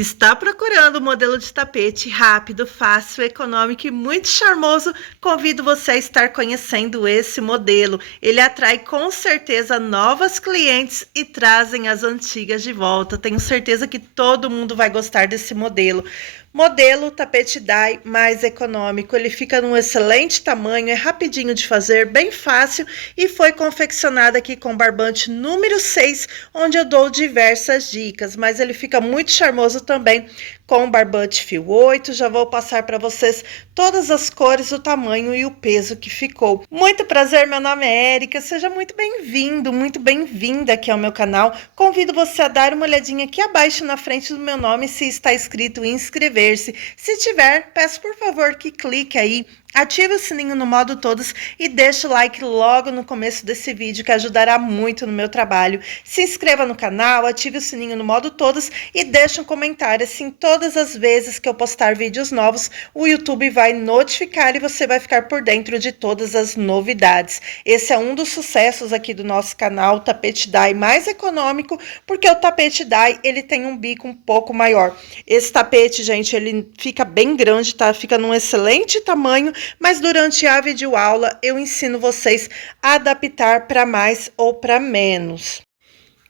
Está procurando um modelo de tapete rápido, fácil, econômico e muito charmoso? Convido você a estar conhecendo esse modelo. Ele atrai com certeza novas clientes e trazem as antigas de volta. Tenho certeza que todo mundo vai gostar desse modelo. Modelo tapete dye mais econômico. Ele fica num excelente tamanho, é rapidinho de fazer, bem fácil e foi confeccionado aqui com barbante número 6, onde eu dou diversas dicas, mas ele fica muito charmoso também com barbante fio 8. Já vou passar para vocês todas as cores, o tamanho e o peso que ficou. Muito prazer, meu nome é Érica, seja muito bem-vindo, muito bem-vinda aqui ao meu canal. Convido você a dar uma olhadinha aqui abaixo na frente do meu nome se está escrito inscrever-se. Se tiver, peço por favor que clique aí, ative o sininho no modo todos e deixe o like logo no começo desse vídeo, que ajudará muito no meu trabalho. Se inscreva no canal, ative o sininho no modo todos e deixe um comentário. Assim, todas as vezes que eu postar vídeos novos, o YouTube vai notificar e você vai ficar por dentro de todas as novidades. Esse é um dos sucessos aqui do nosso canal, o tapete dye mais econômico, porque o tapete dye, ele tem um bico um pouco maior. Esse tapete, gente, ele fica bem grande, tá? Fica num excelente tamanho, mas durante a videoaula eu ensino vocês a adaptar para mais ou para menos.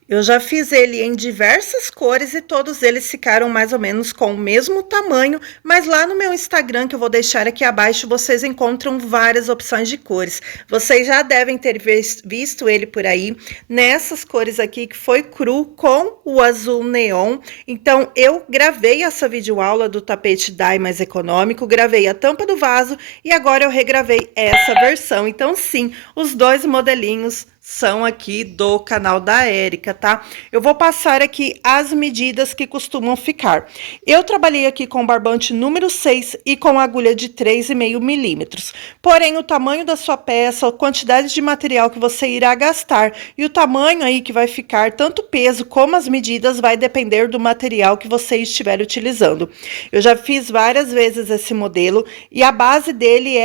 Eu já fiz ele em diversas cores e todos eles ficaram mais ou menos com o mesmo tamanho, mas lá no meu Instagram, que eu vou deixar aqui abaixo, vocês encontram várias opções de cores. Vocês já devem ter visto ele por aí, nessas cores aqui, que foi cru com o azul neon. Então, eu gravei essa videoaula do tapete dye mais econômico, gravei a tampa do vaso e agora eu regravei essa versão. Então, sim, os dois modelinhos são aqui do canal da Érica, tá? Eu vou passar aqui as medidas que costumam ficar. Eu trabalhei aqui com barbante número 6 e com agulha de 3,5 milímetros. Porém, o tamanho da sua peça, a quantidade de material que você irá gastar e o tamanho aí que vai ficar, tanto o peso como as medidas, vai depender do material que você estiver utilizando. Eu já fiz várias vezes esse modelo e a base dele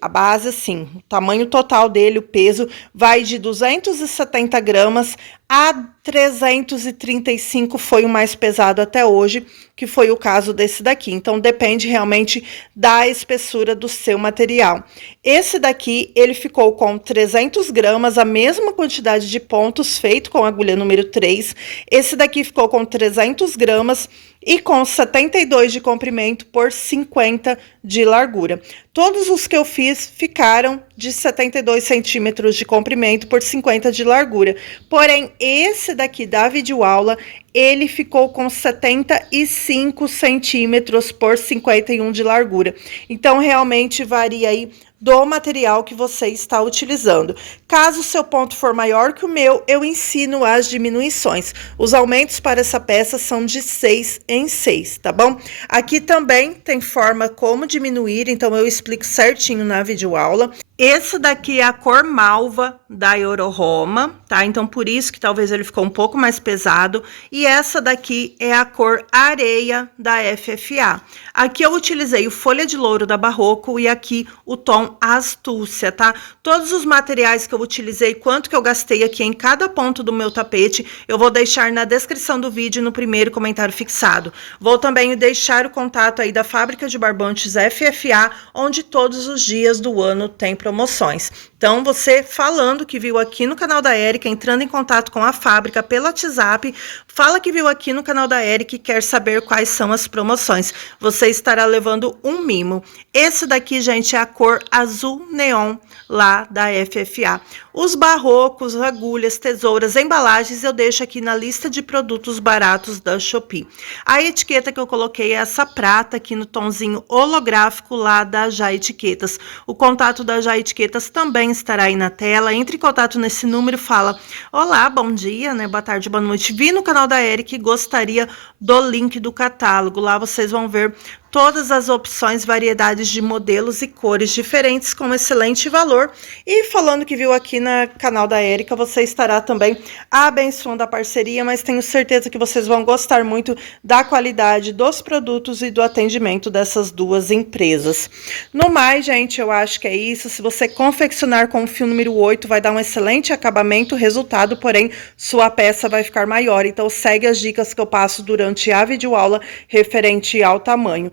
a base assim, o tamanho total dele, o peso, vai de 270 gramas a 335 foi o mais pesado até hoje, que foi o caso desse daqui. Então, depende realmente da espessura do seu material. Esse daqui, ele ficou com 300 gramas, a mesma quantidade de pontos, feito com agulha número 3. Esse daqui ficou com 300 gramas e com 72 de comprimento por 50 de largura. Todos os que eu fiz ficaram de 72 centímetros de comprimento por 50 de largura. Porém, esse daqui da videoaula, ele ficou com 75 centímetros por 51 de largura. Então, realmente varia aí do material que você está utilizando. Caso o seu ponto for maior que o meu, eu ensino as diminuições. Os aumentos para essa peça são de 6 em 6, tá bom? Aqui também tem forma como diminuir, então eu explico certinho na videoaula. Esse daqui é a cor malva da Yororoma, tá? Então, por isso que talvez ele ficou um pouco mais pesado. E essa daqui é a cor areia da FFA. Aqui eu utilizei o folha de louro da Barroco e aqui o tom astúcia, tá? Todos os materiais que eu utilizei, quanto que eu gastei aqui em cada ponto do meu tapete, eu vou deixar na descrição do vídeo, no primeiro comentário fixado. Vou também deixar o contato aí da fábrica de barbantes FFA, onde todos os dias do ano tem promoções. Então, você falando que viu aqui no canal da Érica, entrando em contato com a fábrica pelo WhatsApp, fala que viu aqui no canal da Érica e quer saber quais são as promoções. Você estará levando um mimo. Esse daqui, gente, é a cor azul neon lá da FFA. Os barrocos, agulhas, tesouras, embalagens, eu deixo aqui na lista de produtos baratos da Shopee. A etiqueta que eu coloquei é essa prata aqui no tonzinho holográfico lá da Já Etiquetas. O contato da Já Etiquetas também estará aí na tela. Entre em contato nesse número, fala: olá, bom dia, né? Boa tarde, boa noite. Vi no canal da Érica e gostaria do link do catálogo. Lá vocês vão ver todas as opções, variedades de modelos e cores diferentes com excelente valor. E falando que viu aqui no canal da Érica, você estará também abençoando a parceria, mas tenho certeza que vocês vão gostar muito da qualidade dos produtos e do atendimento dessas duas empresas. No mais, gente, eu acho que é isso. Se você confeccionar com o fio número 8, vai dar um excelente acabamento, resultado, porém, sua peça vai ficar maior. Então, segue as dicas que eu passo durante a videoaula referente ao tamanho.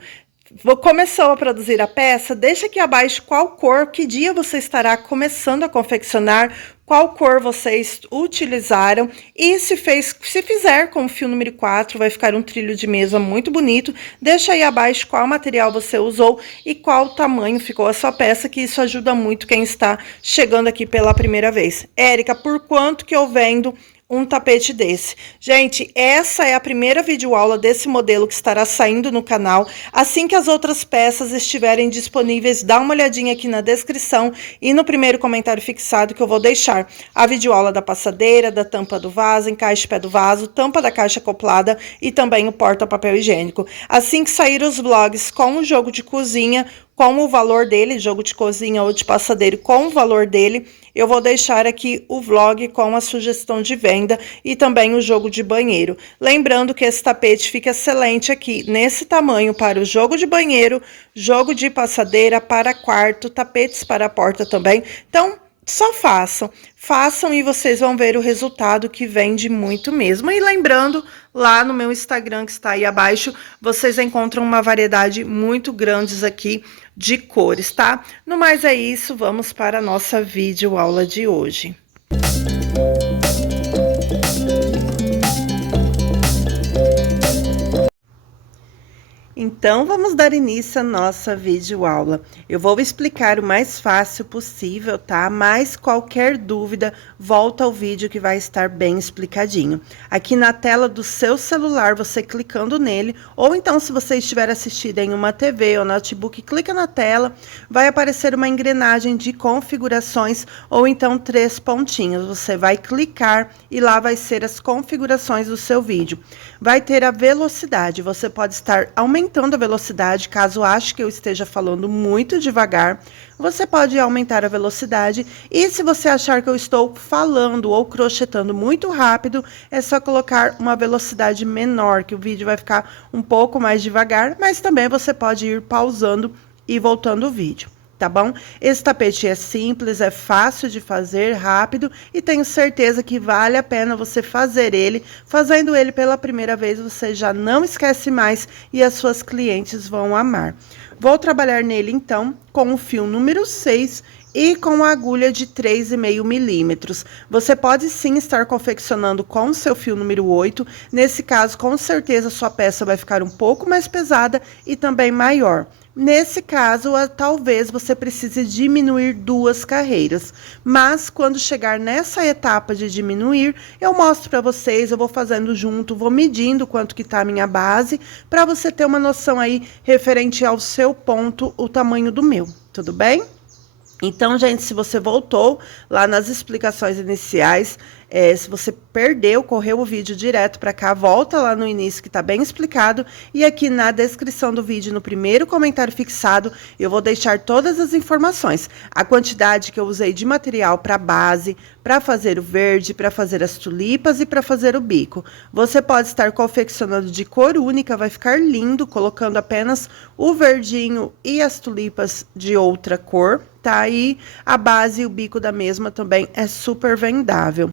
Começou a produzir a peça, deixa aqui abaixo qual cor, que dia você estará começando a confeccionar, qual cor vocês utilizaram e se fizer com o fio número 4, vai ficar um trilho de mesa muito bonito. Deixa aí abaixo qual material você usou e qual tamanho ficou a sua peça, que isso ajuda muito quem está chegando aqui pela primeira vez. Érica, por quanto que eu vendo um tapete desse? Gente, essa é a primeira videoaula desse modelo que estará saindo no canal. Assim que as outras peças estiverem disponíveis, dá uma olhadinha aqui na descrição e no primeiro comentário fixado que eu vou deixar a videoaula da passadeira, da tampa do vaso, encaixe pé do vaso, tampa da caixa acoplada e também o porta-papel higiênico. Assim que sair os vlogs com o jogo de cozinha, com o valor dele, jogo de cozinha ou de passadeiro com o valor dele, eu vou deixar aqui o vlog com a sugestão de venda e também o jogo de banheiro. Lembrando que esse tapete fica excelente aqui, nesse tamanho para o jogo de banheiro, jogo de passadeira para quarto, tapetes para a porta também. Então, só façam e vocês vão ver o resultado, que vende muito mesmo. E lembrando, lá no meu Instagram que está aí abaixo, vocês encontram uma variedade muito grande aqui de cores, tá? No mais é isso, vamos para a nossa videoaula de hoje. Então, vamos dar início à nossa videoaula. Eu vou explicar o mais fácil possível, tá? Mas qualquer dúvida, volta ao vídeo que vai estar bem explicadinho. Aqui na tela do seu celular, você clicando nele, ou então se você estiver assistindo em uma TV ou notebook, clica na tela, vai aparecer uma engrenagem de configurações, ou então 3 pontinhos. Você vai clicar e lá vai ser as configurações do seu vídeo. Vai ter a velocidade, você pode estar aumentando a velocidade, caso ache que eu esteja falando muito devagar, você pode aumentar a velocidade. E se você achar que eu estou falando ou crochetando muito rápido, é só colocar uma velocidade menor, que o vídeo vai ficar um pouco mais devagar, mas também você pode ir pausando e voltando o vídeo. Tá bom? Esse tapete é simples, é fácil de fazer, rápido, e tenho certeza que vale a pena você fazer ele. Fazendo ele pela primeira vez, você já não esquece mais e as suas clientes vão amar. Vou trabalhar nele, então, com o fio número 6 e com a agulha de 3,5 milímetros. Você pode sim estar confeccionando com o seu fio número 8. Nesse caso, com certeza, sua peça vai ficar um pouco mais pesada e também maior. Nesse caso, talvez você precise diminuir 2 carreiras, mas quando chegar nessa etapa de diminuir, eu mostro para vocês, eu vou fazendo junto, vou medindo quanto que tá a minha base, para você ter uma noção aí referente ao seu ponto, o tamanho do meu, tudo bem? Então, gente, se você voltou lá nas explicações iniciais, se você perdeu, correu o vídeo direto para cá, volta lá no início que tá bem explicado. E aqui na descrição do vídeo, no primeiro comentário fixado, eu vou deixar todas as informações. A quantidade que eu usei de material para base, para fazer o verde, para fazer as tulipas e para fazer o bico. Você pode estar confeccionando de cor única, vai ficar lindo, colocando apenas o verdinho e as tulipas de outra cor, tá? E a base e o bico da mesma também é super vendável.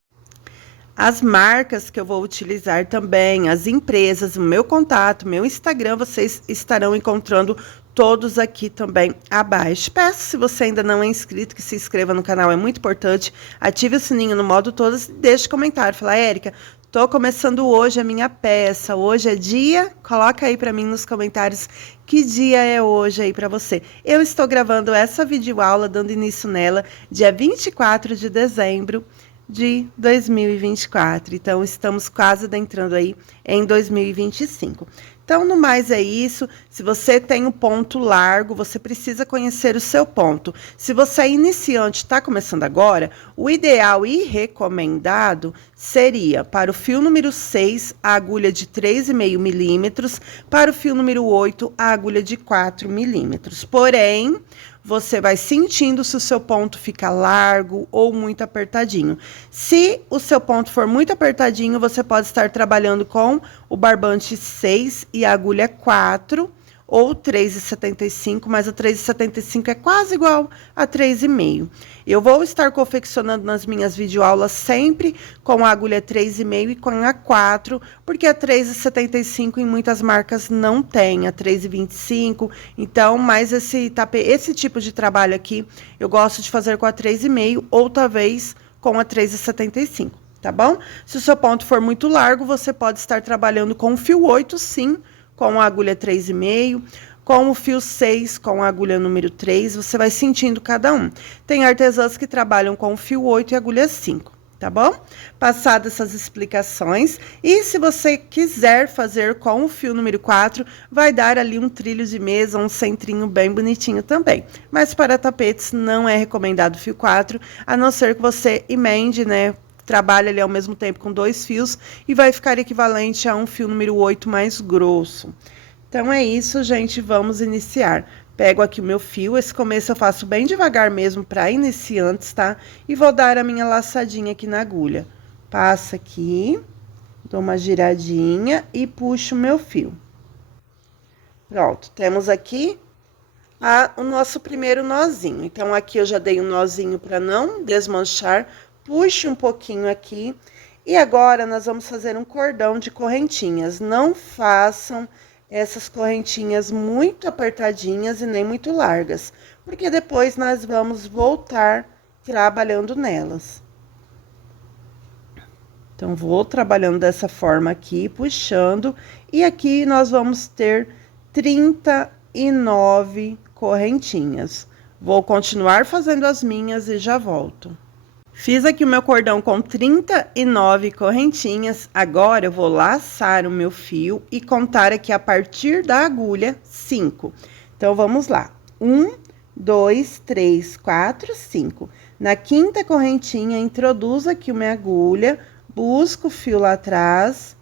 As marcas que eu vou utilizar também, as empresas, o meu contato, meu Instagram, vocês estarão encontrando todos aqui também abaixo. Peço, se você ainda não é inscrito, que se inscreva no canal, é muito importante. Ative o sininho no modo todas e deixe comentário. Fala, Érica, tô começando hoje a minha peça, hoje é dia? Coloca aí para mim nos comentários que dia é hoje aí para você. Eu estou gravando essa videoaula, dando início nela, dia 24 de dezembro de 2024. Então, estamos quase adentrando aí em 2025. Então, no mais é isso. Se você tem um ponto largo, você precisa conhecer o seu ponto. Se você é iniciante, está começando agora, o ideal e recomendado seria para o fio número 6, a agulha de 3,5 milímetros, para o fio número 8, a agulha de 4 milímetros. Porém, você vai sentindo se o seu ponto fica largo ou muito apertadinho. Se o seu ponto for muito apertadinho, você pode estar trabalhando com o barbante 6 e a agulha 4 ou 3,75, mas a 3,75 é quase igual a 3,5. Eu vou estar confeccionando nas minhas videoaulas sempre com a agulha 3,5 e com a 4, porque a 3,75 em muitas marcas não tem, a 3,25. Então, mas esse tipo de trabalho aqui, eu gosto de fazer com a 3,5 ou talvez com a 3,75, tá bom? Se o seu ponto for muito largo, você pode estar trabalhando com o fio 8, sim, com a agulha 3,5, com o fio 6, com a agulha número 3, você vai sentindo cada um. Tem artesãs que trabalham com o fio 8 e agulha 5, tá bom? Passadas essas explicações, e se você quiser fazer com o fio número 4, vai dar ali um trilho de mesa, um centrinho bem bonitinho também. Mas para tapetes não é recomendado o fio 4, a não ser que você emende, né? Trabalha ali ao mesmo tempo com 2 fios e vai ficar equivalente a um fio número 8 mais grosso. Então, é isso, gente, vamos iniciar. Pego aqui o meu fio, esse começo eu faço bem devagar mesmo para iniciantes, tá? E vou dar a minha laçadinha aqui na agulha. Passo aqui, dou uma giradinha e puxo o meu fio. Pronto, temos aqui o nosso primeiro nozinho. Então, aqui eu já dei um nozinho para não desmanchar. Puxe um pouquinho aqui, e agora nós vamos fazer um cordão de correntinhas. Não façam essas correntinhas muito apertadinhas e nem muito largas, porque depois nós vamos voltar trabalhando nelas. Então, vou trabalhando dessa forma aqui, puxando, e aqui nós vamos ter 39 correntinhas. Vou continuar fazendo as minhas e já volto. Fiz aqui o meu cordão com 39 correntinhas, agora eu vou laçar o meu fio e contar aqui a partir da agulha 5. Então, vamos lá. 1, 2, 3, 4, 5. Na quinta correntinha, introduzo aqui a minha agulha, busco o fio lá atrás,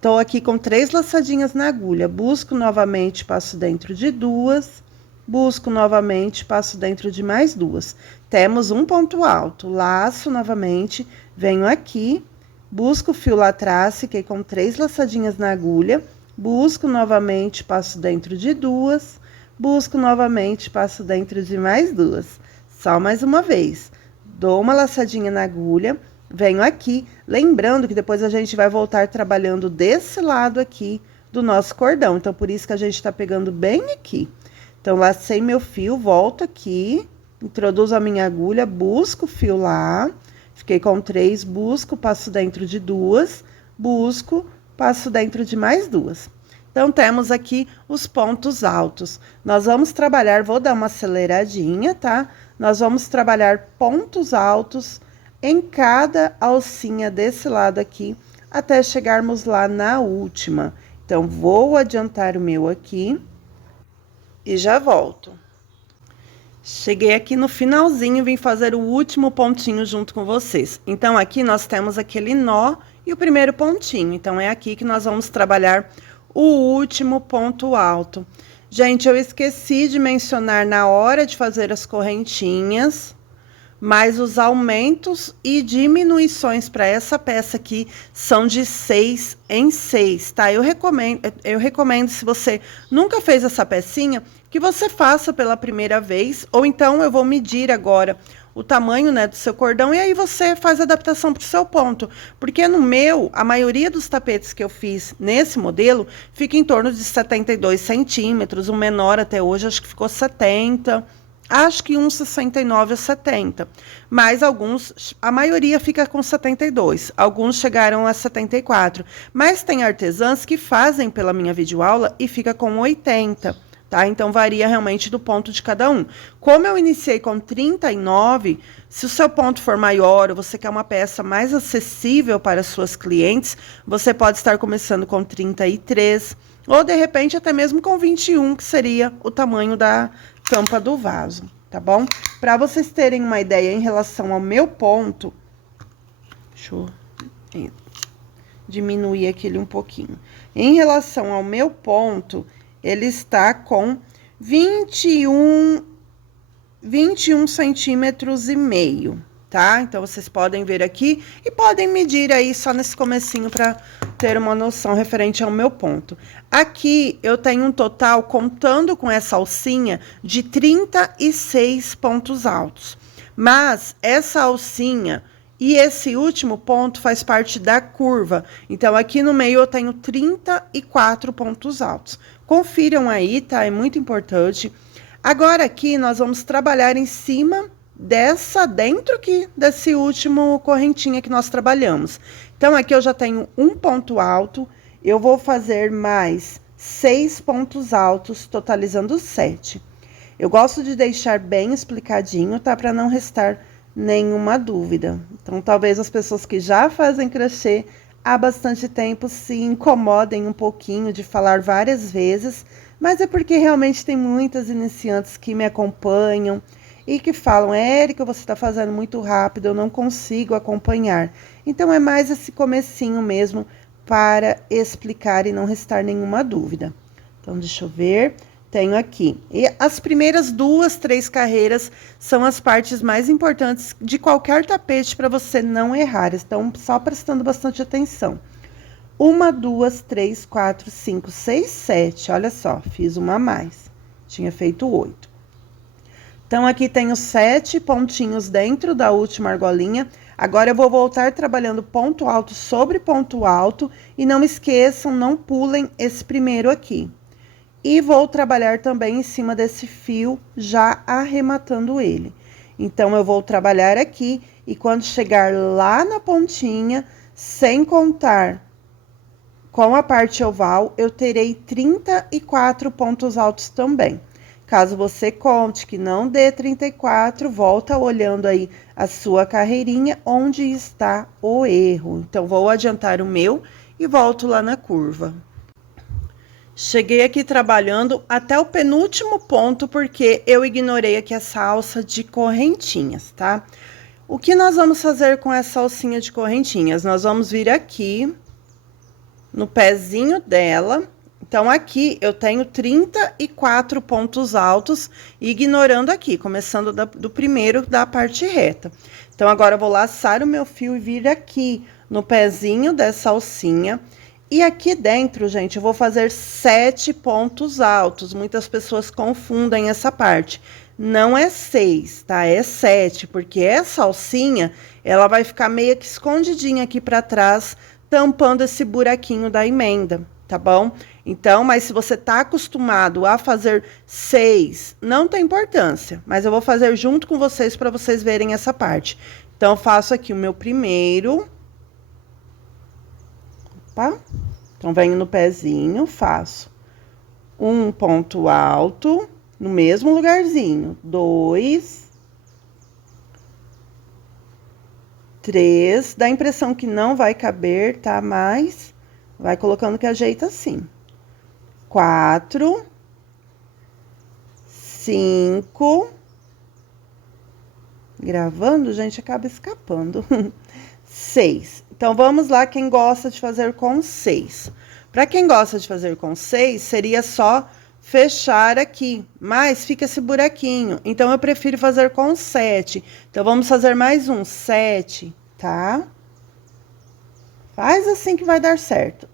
tô aqui com 3 laçadinhas na agulha, busco novamente, passo dentro de 2, busco novamente, passo dentro de mais 2. Temos um ponto alto, laço novamente, venho aqui, busco o fio lá atrás, fiquei com 3 laçadinhas na agulha, busco novamente, passo dentro de 2, busco novamente, passo dentro de mais 2. Só mais uma vez, dou uma laçadinha na agulha, venho aqui, lembrando que depois a gente vai voltar trabalhando desse lado aqui do nosso cordão, então por isso que a gente tá pegando bem aqui. Então, lacei meu fio, volto aqui, introduzo a minha agulha, busco o fio lá, fiquei com 3, busco, passo dentro de 2, busco, passo dentro de mais 2. Então, temos aqui os pontos altos. Nós vamos trabalhar, vou dar uma aceleradinha, tá? Nós vamos trabalhar pontos altos em cada alcinha desse lado aqui, até chegarmos lá na última. Então, vou adiantar o meu aqui e já volto. Cheguei aqui no finalzinho, vim fazer o último pontinho junto com vocês. Então, aqui nós temos aquele nó e o primeiro pontinho. Então, é aqui que nós vamos trabalhar o último ponto alto. Gente, eu esqueci de mencionar na hora de fazer as correntinhas, mas os aumentos e diminuições para essa peça aqui são de 6 em 6, tá? Eu recomendo, se você nunca fez essa pecinha, que você faça pela primeira vez, ou então eu vou medir agora o tamanho, né, do seu cordão, e aí você faz a adaptação para o seu ponto. Porque no meu, a maioria dos tapetes que eu fiz nesse modelo, fica em torno de 72 centímetros, o menor até hoje, acho que ficou 70. Acho que uns 69 a 70, mas alguns, a maioria fica com 72, alguns chegaram a 74, mas tem artesãs que fazem pela minha videoaula e fica com 80, tá? Então, varia realmente do ponto de cada um. Como eu iniciei com 39, se o seu ponto for maior ou você quer uma peça mais acessível para as suas clientes, você pode estar começando com 33, ou de repente até mesmo com 21, que seria o tamanho da tampa do vaso, tá bom? Para vocês terem uma ideia em relação ao meu ponto, deixa eu diminuir aquele um pouquinho. Em relação ao meu ponto, ele está com 21 centímetros e meio, tá? Então, vocês podem ver aqui e podem medir aí só nesse comecinho para ter uma noção referente ao meu ponto. Aqui, eu tenho um total, contando com essa alcinha, de 36 pontos altos. Mas, essa alcinha e esse último ponto faz parte da curva. Então, aqui no meio eu tenho 34 pontos altos. Confiram aí, tá? É muito importante. Agora, aqui, nós vamos trabalhar em cima dentro aqui, desse último correntinha que nós trabalhamos. Então, aqui eu já tenho um ponto alto, eu vou fazer mais 6 pontos altos, totalizando 7. Eu gosto de deixar bem explicadinho, tá? Para não restar nenhuma dúvida. Então, talvez as pessoas que já fazem crochê há bastante tempo se incomodem um pouquinho de falar várias vezes, mas é porque realmente tem muitas iniciantes que me acompanham e que falam, Érica, você está fazendo muito rápido, eu não consigo acompanhar. Então, é mais esse comecinho mesmo para explicar e não restar nenhuma dúvida. Então, deixa eu ver. Tenho aqui. E as primeiras 2, 3 carreiras são as partes mais importantes de qualquer tapete para você não errar. Então, só prestando bastante atenção. 1, 2, 3, 4, 5, 6, 7. Olha só, fiz uma a mais. Tinha feito 8. Então, aqui tenho 7 pontinhos dentro da última argolinha. Agora, eu vou voltar trabalhando ponto alto sobre ponto alto. E não esqueçam, não pulem esse primeiro aqui. E vou trabalhar também em cima desse fio, já arrematando ele. Então, eu vou trabalhar aqui e quando chegar lá na pontinha, sem contar com a parte oval, eu terei 34 pontos altos também. Caso você conte que não dê 34, volta olhando aí a sua carreirinha, onde está o erro. Então, vou adiantar o meu e volto lá na curva. Cheguei aqui trabalhando até o penúltimo ponto, porque eu ignorei aqui essa alça de correntinhas, tá? O que nós vamos fazer com essa alcinha de correntinhas? Nós vamos vir aqui no pezinho dela. Então, aqui eu tenho 34 pontos altos, ignorando aqui, começando do primeiro da parte reta. Então, agora eu vou laçar o meu fio e vir aqui no pezinho dessa alcinha. E aqui dentro, gente, eu vou fazer 7 pontos altos. Muitas pessoas confundem essa parte. Não é 6, tá? É 7, porque essa alcinha, ela vai ficar meio que escondidinha aqui pra trás, tampando esse buraquinho da emenda, tá bom? Então, mas se você tá acostumado a fazer 6, não tem importância. Mas eu vou fazer junto com vocês para vocês verem essa parte. Então, eu faço aqui o meu primeiro. Opa. Então, venho no pezinho, faço um ponto alto, no mesmo lugarzinho. 2, 3, dá a impressão que não vai caber, tá? Mas vai colocando que ajeita assim. 4, 5, gravando, gente, acaba escapando. 6. Então, vamos lá, quem gosta de fazer com 6. Para quem gosta de fazer com 6, seria só fechar aqui, mas fica esse buraquinho. Então, eu prefiro fazer com 7. Então, vamos fazer mais um, 7, tá? Faz assim que vai dar certo.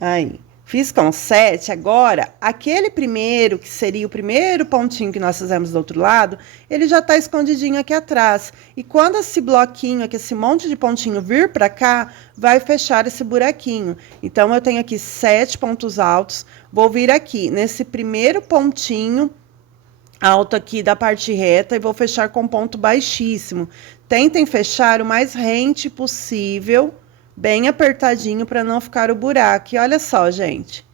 Aí. Fiz com 7, agora, aquele primeiro, que seria o primeiro pontinho que nós fizemos do outro lado, ele já tá escondidinho aqui atrás. E quando esse bloquinho aqui, esse monte de pontinho vir pra cá, vai fechar esse buraquinho. Então, eu tenho aqui 7 pontos altos, vou vir aqui nesse primeiro pontinho alto aqui da parte reta e vou fechar com ponto baixíssimo. Tentem fechar o mais rente possível, bem apertadinho para não ficar o buraco. E olha só, gente.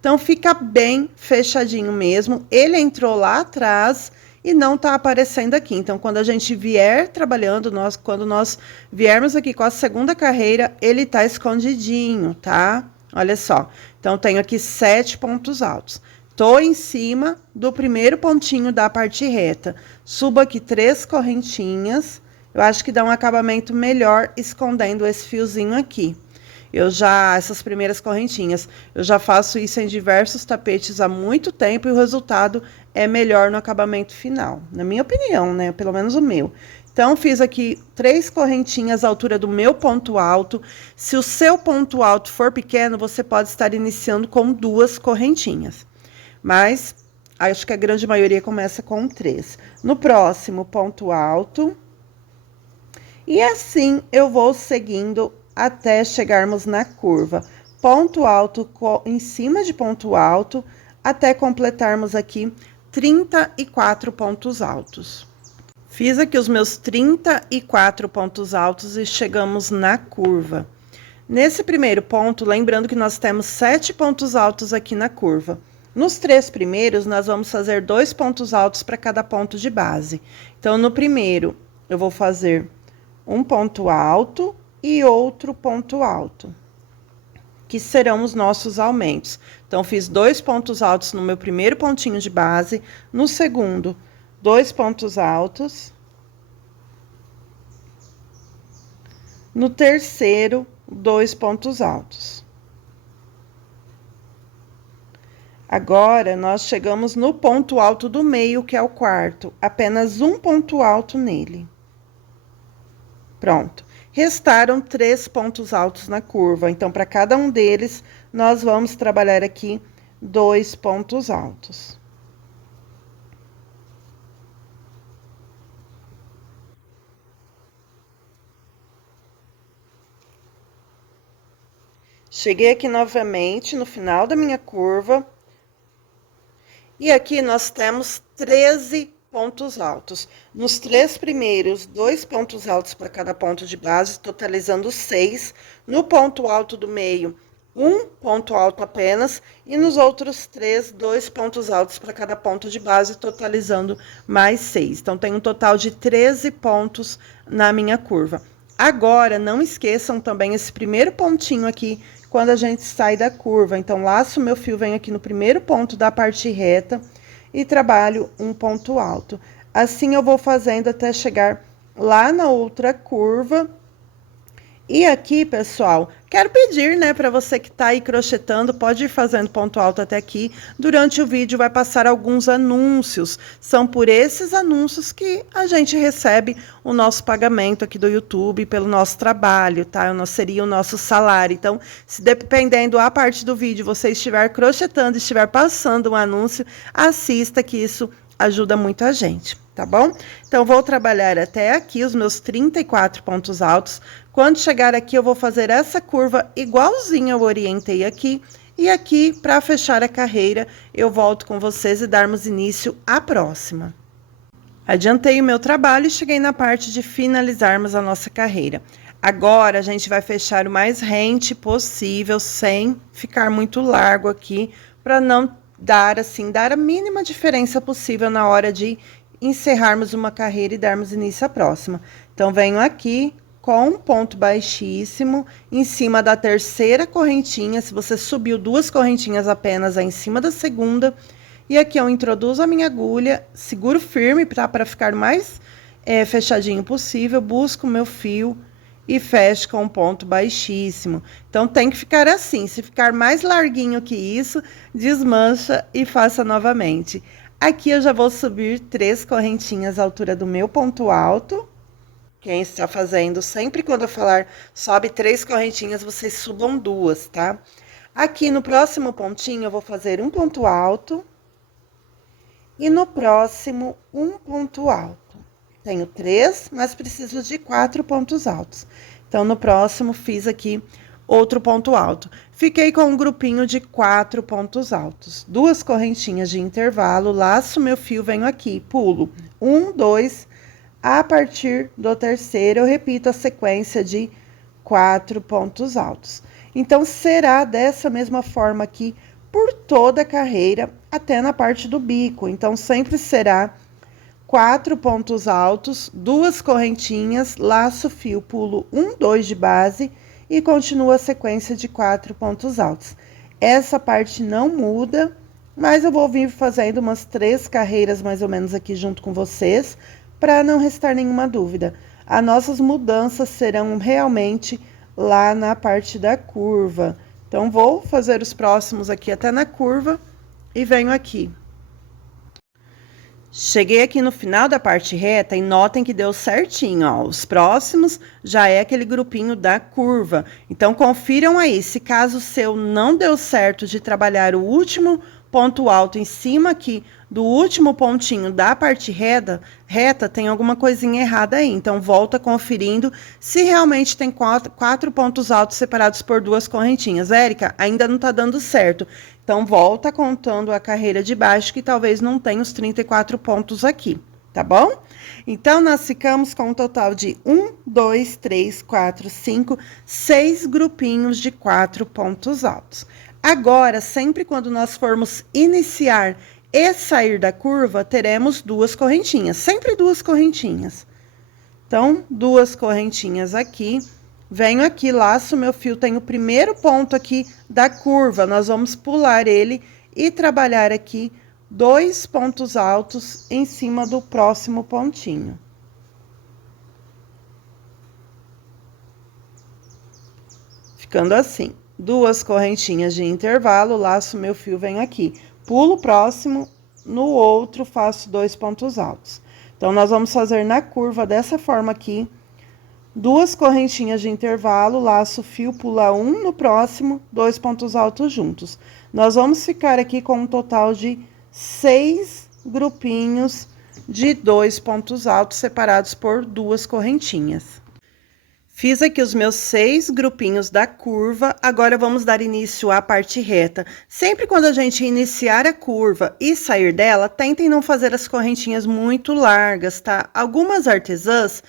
Então, fica bem fechadinho mesmo. Ele entrou lá atrás e não tá aparecendo aqui. Então, quando a gente vier trabalhando, quando nós viermos aqui com a segunda carreira, ele tá escondidinho, tá? Olha só. Então, tenho aqui 7 pontos altos. Tô em cima do primeiro pontinho da parte reta. Subo aqui 3 correntinhas. Eu acho que dá um acabamento melhor escondendo esse fiozinho aqui. Essas primeiras correntinhas, eu já faço isso em diversos tapetes há muito tempo e o resultado é melhor no acabamento final, na minha opinião, né? Pelo menos o meu. Então, fiz aqui 3 correntinhas à altura do meu ponto alto. Se o seu ponto alto for pequeno, você pode estar iniciando com 2 correntinhas. Mas, acho que a grande maioria começa com 3. No próximo ponto alto. E assim, eu vou seguindo até chegarmos na curva. Ponto alto em cima de ponto alto, até completarmos aqui 34 pontos altos. Fiz aqui os meus 34 pontos altos e chegamos na curva. Nesse primeiro ponto, lembrando que nós temos 7 pontos altos aqui na curva. Nos 3 primeiros, nós vamos fazer 2 pontos altos para cada ponto de base. Então, no primeiro, eu vou fazer um ponto alto e outro ponto alto, que serão os nossos aumentos. Então, fiz 2 pontos altos no meu primeiro pontinho de base, no segundo, 2 pontos altos, no terceiro, 2 pontos altos. Agora, nós chegamos no ponto alto do meio, que é o quarto, apenas um ponto alto nele. Pronto. Restaram 3 pontos altos na curva, então, para cada um deles, nós vamos trabalhar aqui 2 pontos altos. Cheguei aqui novamente no final da minha curva. E aqui nós temos 13 pontos altos. Nos 3 primeiros, 2 pontos altos para cada ponto de base, totalizando 6. No ponto alto do meio, 1 ponto alto apenas. E nos outros 3, 2 pontos altos para cada ponto de base, totalizando mais 6. Então, tem um total de 13 pontos na minha curva. Agora, não esqueçam também esse primeiro pontinho aqui, quando a gente sai da curva. Então, laço meu fio, venho aqui no primeiro ponto da parte reta e trabalho um ponto alto. Assim, eu vou fazendo até chegar lá na outra curva. E aqui, pessoal, quero pedir, né, para você que tá aí crochetando, pode ir fazendo ponto alto até aqui. Durante o vídeo vai passar alguns anúncios. São por esses anúncios que a gente recebe o nosso pagamento aqui do YouTube pelo nosso trabalho, tá? Seria o nosso salário. Então, se dependendo a parte do vídeo você estiver crochetando, estiver passando um anúncio, assista, que isso ajuda muito a gente, tá bom? Então, vou trabalhar até aqui os meus 34 pontos altos. Quando chegar aqui, eu vou fazer essa curva igualzinha eu orientei aqui. E aqui, para fechar a carreira, eu volto com vocês e darmos início à próxima. Adiantei o meu trabalho e cheguei na parte de finalizarmos a nossa carreira. Agora, a gente vai fechar o mais rente possível, sem ficar muito largo aqui, para não dar a mínima diferença possível na hora de encerrarmos uma carreira e darmos início à próxima. Então, venho aqui com um ponto baixíssimo, em cima da terceira correntinha. Se você subiu 2 correntinhas apenas, é em cima da segunda. E aqui eu introduzo a minha agulha, seguro firme para ficar mais fechadinho possível, busco o meu fio e fecho com um ponto baixíssimo. Então, tem que ficar assim. Se ficar mais larguinho que isso, desmancha e faça novamente. Aqui eu já vou subir 3 correntinhas à altura do meu ponto alto. Quem está fazendo, sempre quando eu falar sobe 3 correntinhas, vocês subam 2, tá? Aqui no próximo pontinho, eu vou fazer um ponto alto. E no próximo, um ponto alto. Tenho 3, mas preciso de 4 pontos altos. Então, no próximo, fiz aqui outro ponto alto. Fiquei com um grupinho de 4 pontos altos. 2 correntinhas de intervalo, laço meu fio, venho aqui, pulo 1, 2, a partir do terceiro, eu repito a sequência de 4 pontos altos. Então, será dessa mesma forma aqui por toda a carreira até na parte do bico. Então, sempre será 4 pontos altos, 2 correntinhas, laço fio, pulo 1, 2 de base e continua a sequência de 4 pontos altos. Essa parte não muda, mas eu vou vir fazendo umas 3 carreiras mais ou menos aqui junto com vocês, para não restar nenhuma dúvida. As nossas mudanças serão realmente lá na parte da curva. Então, vou fazer os próximos aqui até na curva e venho aqui. Cheguei aqui no final da parte reta e notem que deu certinho, ó. Os próximos já é aquele grupinho da curva. Então, confiram aí, se caso o seu não deu certo de trabalhar o último ponto alto em cima aqui do último pontinho da parte reta, tem alguma coisinha errada aí. Então, volta conferindo se realmente tem 4 pontos altos separados por 2 correntinhas. Érica, ainda não tá dando certo. Então, volta contando a carreira de baixo, que talvez não tenha os 34 pontos aqui, tá bom? Então, nós ficamos com um total de 1, 2, 3, 4, 5, 6 grupinhos de 4 pontos altos. Agora, sempre quando nós formos iniciar e sair da curva, teremos 2 correntinhas, sempre 2 correntinhas. Então, 2 correntinhas aqui. Venho aqui, laço meu fio, tem o primeiro ponto aqui da curva. Nós vamos pular ele e trabalhar aqui 2 pontos altos em cima do próximo pontinho. Ficando assim, 2 correntinhas de intervalo, laço meu fio, venho aqui. Pulo o próximo, no outro faço 2 pontos altos. Então, nós vamos fazer na curva dessa forma aqui. 2 correntinhas de intervalo, laço fio, pula 1 no próximo, 2 pontos altos juntos. Nós vamos ficar aqui com um total de 6 grupinhos de 2 pontos altos separados por 2 correntinhas. Fiz aqui os meus 6 grupinhos da curva, agora vamos dar início à parte reta. Sempre quando a gente iniciar a curva e sair dela, tentem não fazer as correntinhas muito largas, tá? Algumas artesãs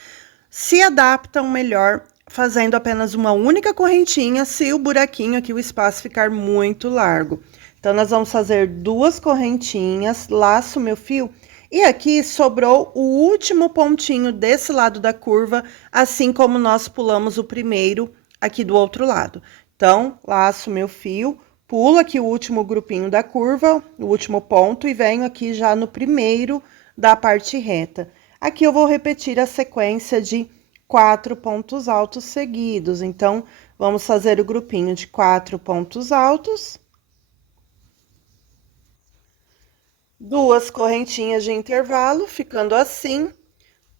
se adaptam melhor fazendo apenas uma única correntinha, se o buraquinho aqui, o espaço ficar muito largo. Então, nós vamos fazer 2 correntinhas, laço meu fio, e aqui sobrou o último pontinho desse lado da curva, assim como nós pulamos o primeiro aqui do outro lado. Então, laço meu fio, pulo aqui o último grupinho da curva, o último ponto, e venho aqui já no primeiro da parte reta. Aqui eu vou repetir a sequência de 4 pontos altos seguidos. Então, vamos fazer o grupinho de 4 pontos altos. 2 correntinhas de intervalo, ficando assim.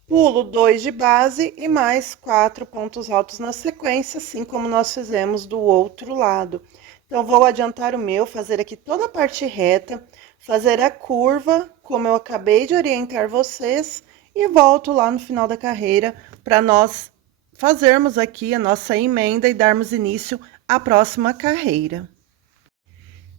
Pulo 2 de base e mais 4 pontos altos na sequência, assim como nós fizemos do outro lado. Então, vou adiantar o meu, fazer aqui toda a parte reta, fazer a curva, como eu acabei de orientar vocês, e volto lá no final da carreira para nós fazermos aqui a nossa emenda e darmos início à próxima carreira.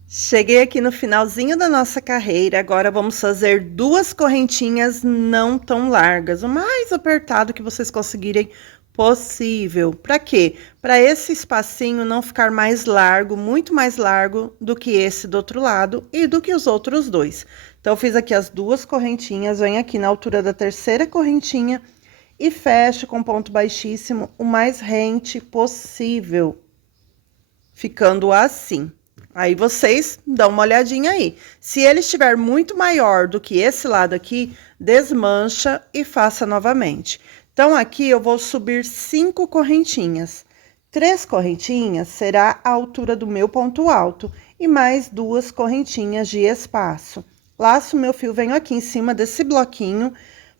Cheguei aqui no finalzinho da nossa carreira, agora vamos fazer 2 correntinhas não tão largas, o mais apertado que vocês conseguirem possível. Para quê? Para esse espacinho não ficar mais largo, muito mais largo do que esse do outro lado e do que os outros dois. Então, eu fiz aqui as 2 correntinhas, venho aqui na altura da terceira correntinha e fecho com ponto baixíssimo o mais rente possível, ficando assim. Aí, vocês dão uma olhadinha aí. Se ele estiver muito maior do que esse lado aqui, desmancha e faça novamente. Então, aqui eu vou subir 5 correntinhas. 3 correntinhas será a altura do meu ponto alto e mais 2 correntinhas de espaço. Laço meu fio, venho aqui em cima desse bloquinho,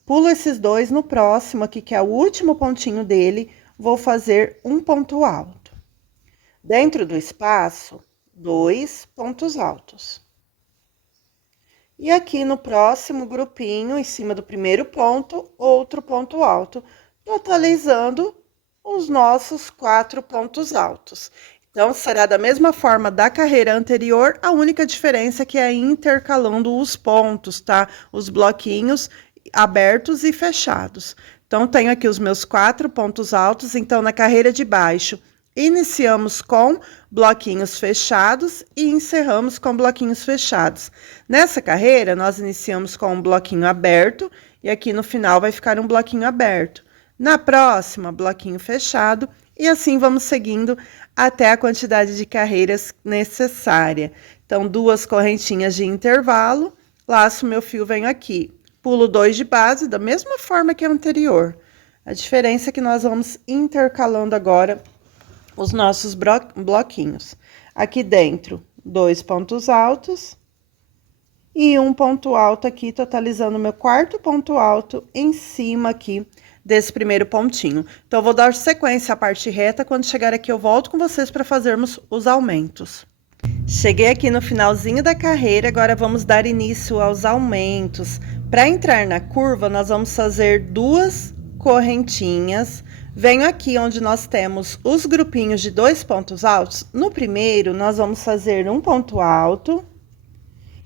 pulo esses 2 no próximo aqui, que é o último pontinho dele, vou fazer um ponto alto. Dentro do espaço, 2 pontos altos. E aqui no próximo grupinho, em cima do primeiro ponto, outro ponto alto, totalizando os nossos 4 pontos altos. Então, será da mesma forma da carreira anterior, a única diferença é que é intercalando os pontos, tá? Os bloquinhos abertos e fechados. Então, tenho aqui os meus 4 pontos altos, então, na carreira de baixo, Iniciamos com bloquinhos fechados e encerramos com bloquinhos fechados. Nessa carreira, nós iniciamos com um bloquinho aberto e aqui no final vai ficar um bloquinho aberto. Na próxima, bloquinho fechado e assim vamos seguindo até a quantidade de carreiras necessária. Então, 2 correntinhas de intervalo, laço meu fio, venho aqui. Pulo 2 de base, da mesma forma que a anterior. A diferença é que nós vamos intercalando agora os nossos bloquinhos. Aqui dentro, 2 pontos altos e um ponto alto aqui, totalizando meu 4º ponto alto em cima aqui desse primeiro pontinho. Então, eu vou dar sequência à parte reta, quando chegar aqui eu volto com vocês para fazermos os aumentos. Cheguei aqui no finalzinho da carreira, agora vamos dar início aos aumentos. Para entrar na curva, nós vamos fazer 2 correntinhas. Venho aqui onde nós temos os grupinhos de 2 pontos altos. No primeiro, nós vamos fazer um ponto alto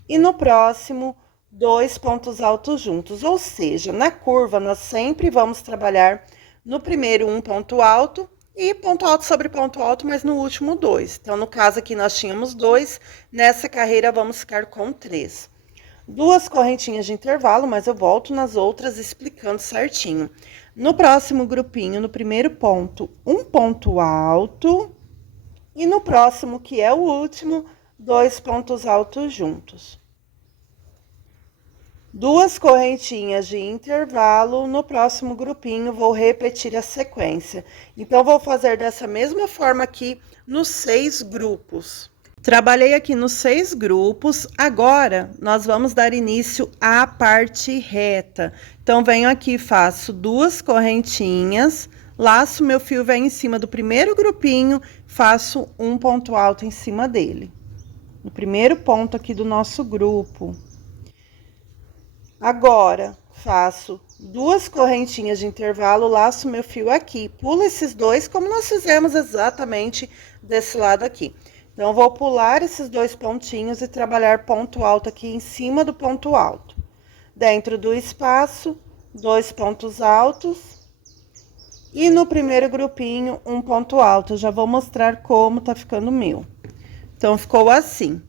e no próximo, 2 pontos altos juntos. Ou seja, na curva, nós sempre vamos trabalhar no primeiro um ponto alto e ponto alto sobre ponto alto, mas no último 2. Então, no caso aqui, nós tínhamos 2, nessa carreira vamos ficar com 3. 2 correntinhas de intervalo, mas eu volto nas outras explicando certinho. No próximo grupinho, no primeiro ponto, um ponto alto. E no próximo, que é o último, 2 pontos altos juntos. 2 correntinhas de intervalo, no próximo grupinho vou repetir a sequência. Então, vou fazer dessa mesma forma aqui nos 6 grupos. Trabalhei aqui nos 6 grupos, agora nós vamos dar início à parte reta. Então, venho aqui, faço 2 correntinhas, laço meu fio, venho em cima do primeiro grupinho, faço um ponto alto em cima dele. No primeiro ponto aqui do nosso grupo. Agora, faço 2 correntinhas de intervalo, laço meu fio aqui, pulo esses 2, como nós fizemos exatamente desse lado aqui. Então, vou pular esses 2 pontinhos e trabalhar ponto alto aqui em cima do ponto alto. Dentro do espaço, 2 pontos altos. E no primeiro grupinho, um ponto alto. Eu já vou mostrar como tá ficando o meu. Então, ficou assim.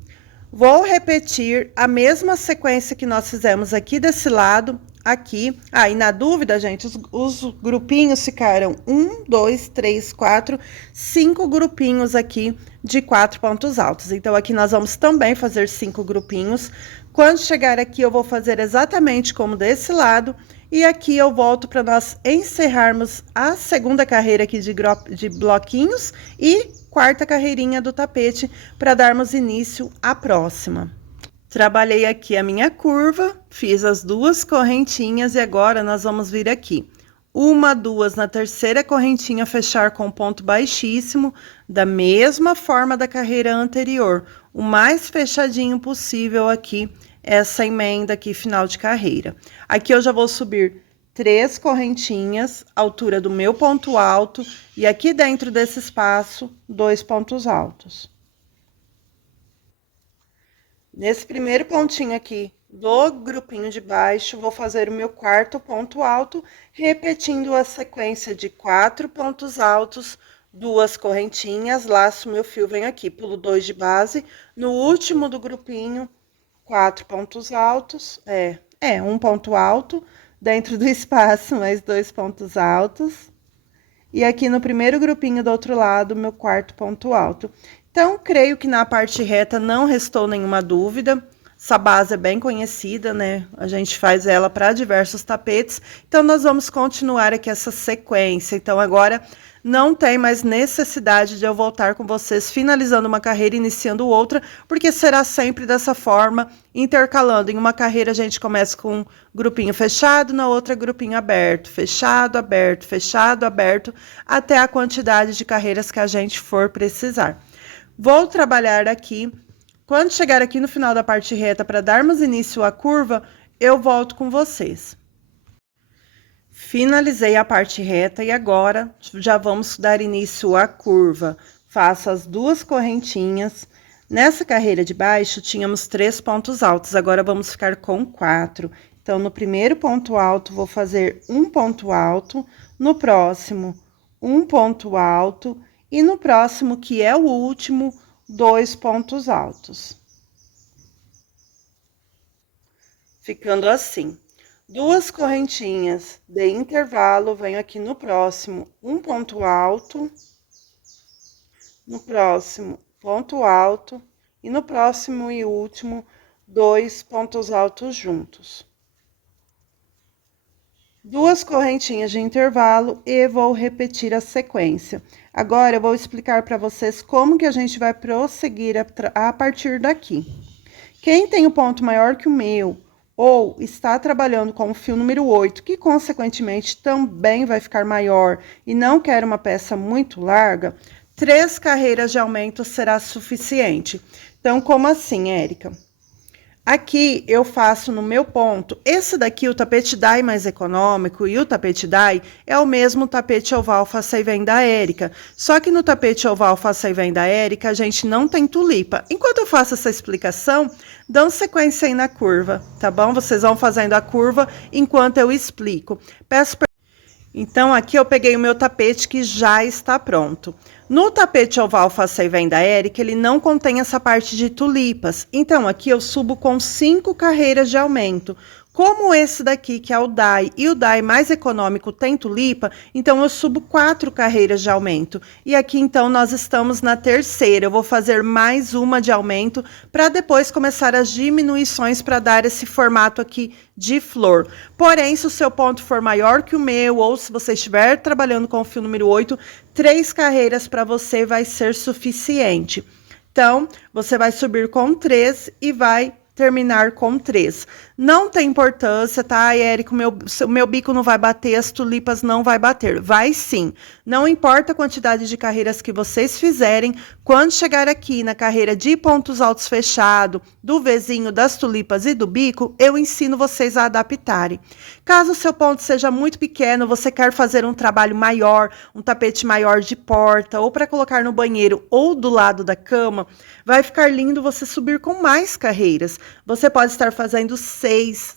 Vou repetir a mesma sequência que nós fizemos aqui desse lado, aqui. E na dúvida, gente, os grupinhos ficaram 1, 2, 3, 4, 5 grupinhos aqui de 4 pontos altos. Então, aqui nós vamos também fazer 5 grupinhos. Quando chegar aqui, eu vou fazer exatamente como desse lado. E aqui eu volto para nós encerrarmos a segunda carreira aqui de bloquinhos e 4ª carreirinha do tapete para darmos início à próxima. Trabalhei aqui a minha curva, fiz as 2 correntinhas e agora nós vamos vir aqui. 1, 2 na terceira correntinha, fechar com ponto baixíssimo, da mesma forma da carreira anterior. O mais fechadinho possível aqui, essa emenda aqui, final de carreira. Aqui eu já vou subir 3 correntinhas, altura do meu ponto alto, e aqui dentro desse espaço, 2 pontos altos. Nesse primeiro pontinho aqui do grupinho de baixo, vou fazer o meu 4º ponto alto, repetindo a sequência de 4 pontos altos, 2 correntinhas, laço meu fio, venho aqui, pulo 2 de base, no último do grupinho, 4 pontos altos, um ponto alto, dentro do espaço, mais 2 pontos altos. E aqui no primeiro grupinho do outro lado, meu 4º ponto alto. Então, creio que na parte reta não restou nenhuma dúvida. Essa base é bem conhecida, né? A gente faz ela para diversos tapetes. Então, nós vamos continuar aqui essa sequência. Então, agora não tem mais necessidade de eu voltar com vocês finalizando uma carreira e iniciando outra, porque será sempre dessa forma, intercalando. Em uma carreira a gente começa com um grupinho fechado, na outra grupinho aberto, fechado, aberto, fechado, aberto, até a quantidade de carreiras que a gente for precisar. Vou trabalhar aqui. Quando chegar aqui no final da parte reta para darmos início à curva, eu volto com vocês. Finalizei a parte reta e agora já vamos dar início à curva. Faço as 2 correntinhas. Nessa carreira de baixo, tínhamos 3 pontos altos, agora vamos ficar com 4. Então, no primeiro ponto alto, vou fazer um ponto alto. No próximo, um ponto alto. E no próximo, que é o último, 2 pontos altos. Ficando assim. 2 correntinhas de intervalo, venho aqui no próximo, um ponto alto, no próximo, ponto alto, e no próximo e último, 2 pontos altos juntos. 2 correntinhas de intervalo e vou repetir a sequência. Agora, eu vou explicar para vocês como que a gente vai prosseguir a partir daqui. Quem tem o ponto maior que o meu, ou está trabalhando com o fio número 8, que consequentemente também vai ficar maior e não quer uma peça muito larga, 3 carreiras de aumento será suficiente. Então, como assim, Érica? Aqui eu faço no meu ponto, esse daqui, o tapete dye mais econômico e o tapete dye é o mesmo tapete oval faça e vem da Érica. Só que no tapete oval faça e vem da Érica, a gente não tem tulipa. Enquanto eu faço essa explicação, dão sequência aí na curva, tá bom? Vocês vão fazendo a curva enquanto eu explico. Então, aqui eu peguei o meu tapete que já está pronto. No tapete oval faça e vem da Érica, ele não contém essa parte de tulipas. Então, aqui eu subo com 5 carreiras de aumento. Como esse daqui, que é o dye, e o dye mais econômico tem tulipa, então eu subo 4 carreiras de aumento. E aqui, então, nós estamos na terceira. Eu vou fazer mais uma de aumento para depois começar as diminuições para dar esse formato aqui de flor. Porém, se o seu ponto for maior que o meu, ou se você estiver trabalhando com o fio número 8, 3 carreiras para você vai ser suficiente. Então, você vai subir com 3 e vai terminar com 3. Não tem importância, tá, Érico? O meu bico não vai bater, as tulipas não vai bater. Vai sim. Não importa a quantidade de carreiras que vocês fizerem, quando chegar aqui na carreira de pontos altos fechado, do Vzinho, das tulipas e do bico, eu ensino vocês a adaptarem. Caso o seu ponto seja muito pequeno, você quer fazer um trabalho maior, um tapete maior de porta, ou para colocar no banheiro ou do lado da cama, vai ficar lindo você subir com mais carreiras. Você pode estar fazendo 6,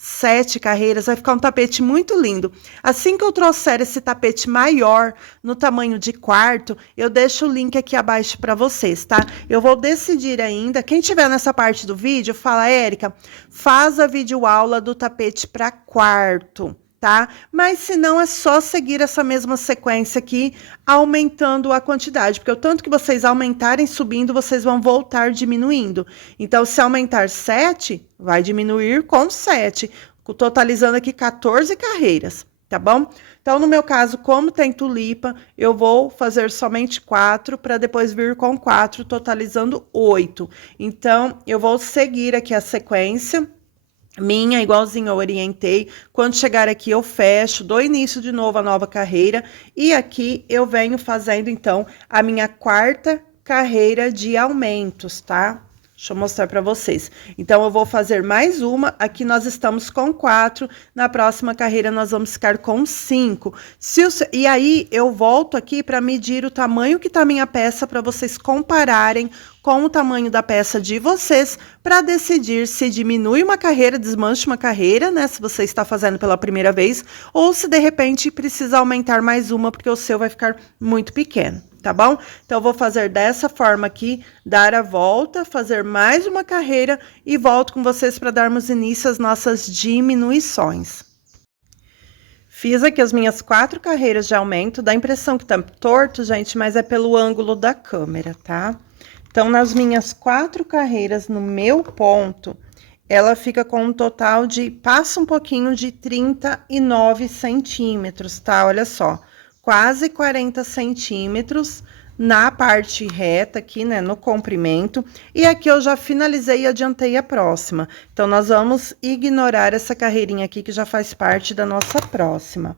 7 carreiras, vai ficar um tapete muito lindo. Assim que eu trouxer esse tapete maior, no tamanho de quarto, eu deixo o link aqui abaixo para vocês, tá? Eu vou decidir ainda, quem tiver nessa parte do vídeo, fala, Érica, faz a videoaula do tapete para quarto, tá? Mas se não, é só seguir essa mesma sequência aqui, aumentando a quantidade, porque o tanto que vocês aumentarem subindo, vocês vão voltar diminuindo. Então, se aumentar 7, vai diminuir com 7, totalizando aqui 14 carreiras, tá bom? Então, no meu caso, como tem tulipa, eu vou fazer somente 4, para depois vir com 4, totalizando 8. Então, eu vou seguir aqui a sequência minha, igualzinho eu orientei. Quando chegar aqui, eu fecho, dou início de novo à nova carreira. E aqui eu venho fazendo, então, a minha 4ª carreira de aumentos, tá? Deixa eu mostrar para vocês. Então, eu vou fazer mais uma. Aqui nós estamos com 4. Na próxima carreira, nós vamos ficar com 5. E aí, eu volto aqui para medir o tamanho que tá a minha peça, para vocês compararem com o tamanho da peça de vocês, para decidir se diminui uma carreira, desmanche uma carreira, né? Se você está fazendo pela primeira vez, ou se de repente precisa aumentar mais uma, porque o seu vai ficar muito pequeno. Tá bom? Então, eu vou fazer dessa forma aqui, dar a volta, fazer mais uma carreira e volto com vocês para darmos início às nossas diminuições. Fiz aqui as minhas 4 carreiras de aumento, dá a impressão que tá torto, gente, mas é pelo ângulo da câmera, tá? Então, nas minhas 4 carreiras no meu ponto, ela fica com um total de, passa um pouquinho de 39 centímetros, tá? Olha só. Quase 40 centímetros na parte reta aqui, né, no comprimento. E aqui eu já finalizei e adiantei a próxima. Então, nós vamos ignorar essa carreirinha aqui, que já faz parte da nossa próxima.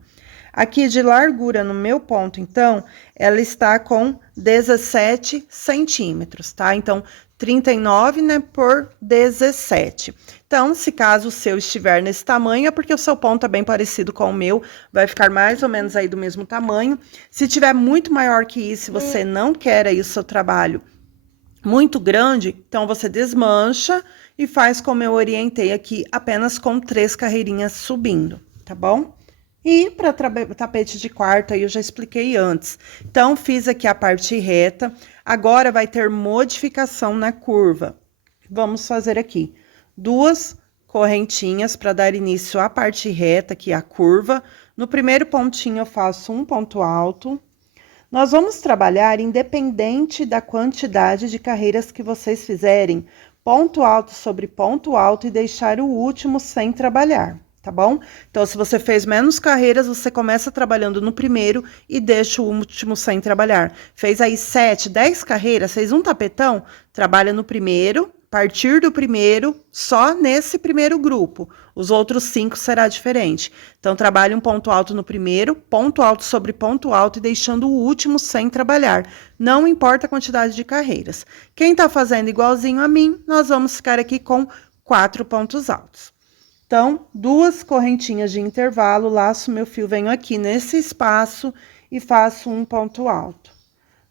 Aqui de largura no meu ponto, então, ela está com 17 centímetros, tá? Então, 39, né, por 17. Então, se caso o seu estiver nesse tamanho, é porque o seu ponto é bem parecido com o meu, vai ficar mais ou menos aí do mesmo tamanho. Se tiver muito maior que isso, se você não quer aí o seu trabalho muito grande, então você desmancha e faz como eu orientei aqui, apenas com 3 carreirinhas subindo, tá bom? E para tapete de quarto, aí eu já expliquei antes. Então, fiz aqui a parte reta. Agora, vai ter modificação na curva. Vamos fazer aqui 2 correntinhas para dar início à parte reta, que é a curva. No primeiro pontinho, eu faço um ponto alto. Nós vamos trabalhar independente da quantidade de carreiras que vocês fizerem, ponto alto sobre ponto alto e deixar o último sem trabalhar, tá bom? Então, se você fez menos carreiras, você começa trabalhando no primeiro e deixa o último sem trabalhar. Fez aí 7, 10 carreiras, fez um tapetão, trabalha no primeiro, partir do primeiro, só nesse primeiro grupo. Os outros 5 será diferente. Então, trabalhe um ponto alto no primeiro, ponto alto sobre ponto alto e deixando o último sem trabalhar. Não importa a quantidade de carreiras. Quem tá fazendo igualzinho a mim, nós vamos ficar aqui com 4 pontos altos. Então, 2 correntinhas de intervalo, laço meu fio, venho aqui nesse espaço e faço um ponto alto.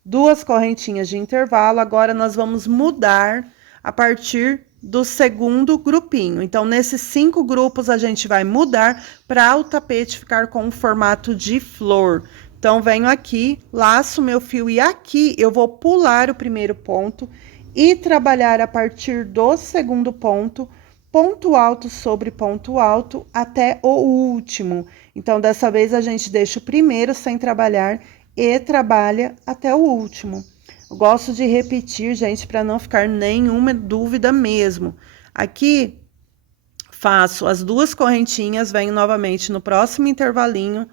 2 correntinhas de intervalo, agora nós vamos mudar a partir do segundo grupinho. Então, nesses 5 grupos, a gente vai mudar para o tapete ficar com o formato de flor. Então, venho aqui, laço meu fio e aqui eu vou pular o primeiro ponto e trabalhar a partir do segundo ponto, ponto alto sobre ponto alto até o último. Então, dessa vez, a gente deixa o primeiro sem trabalhar e trabalha até o último. Eu gosto de repetir, gente, para não ficar nenhuma dúvida mesmo. Aqui, faço as 2 correntinhas, venho novamente no próximo intervalinho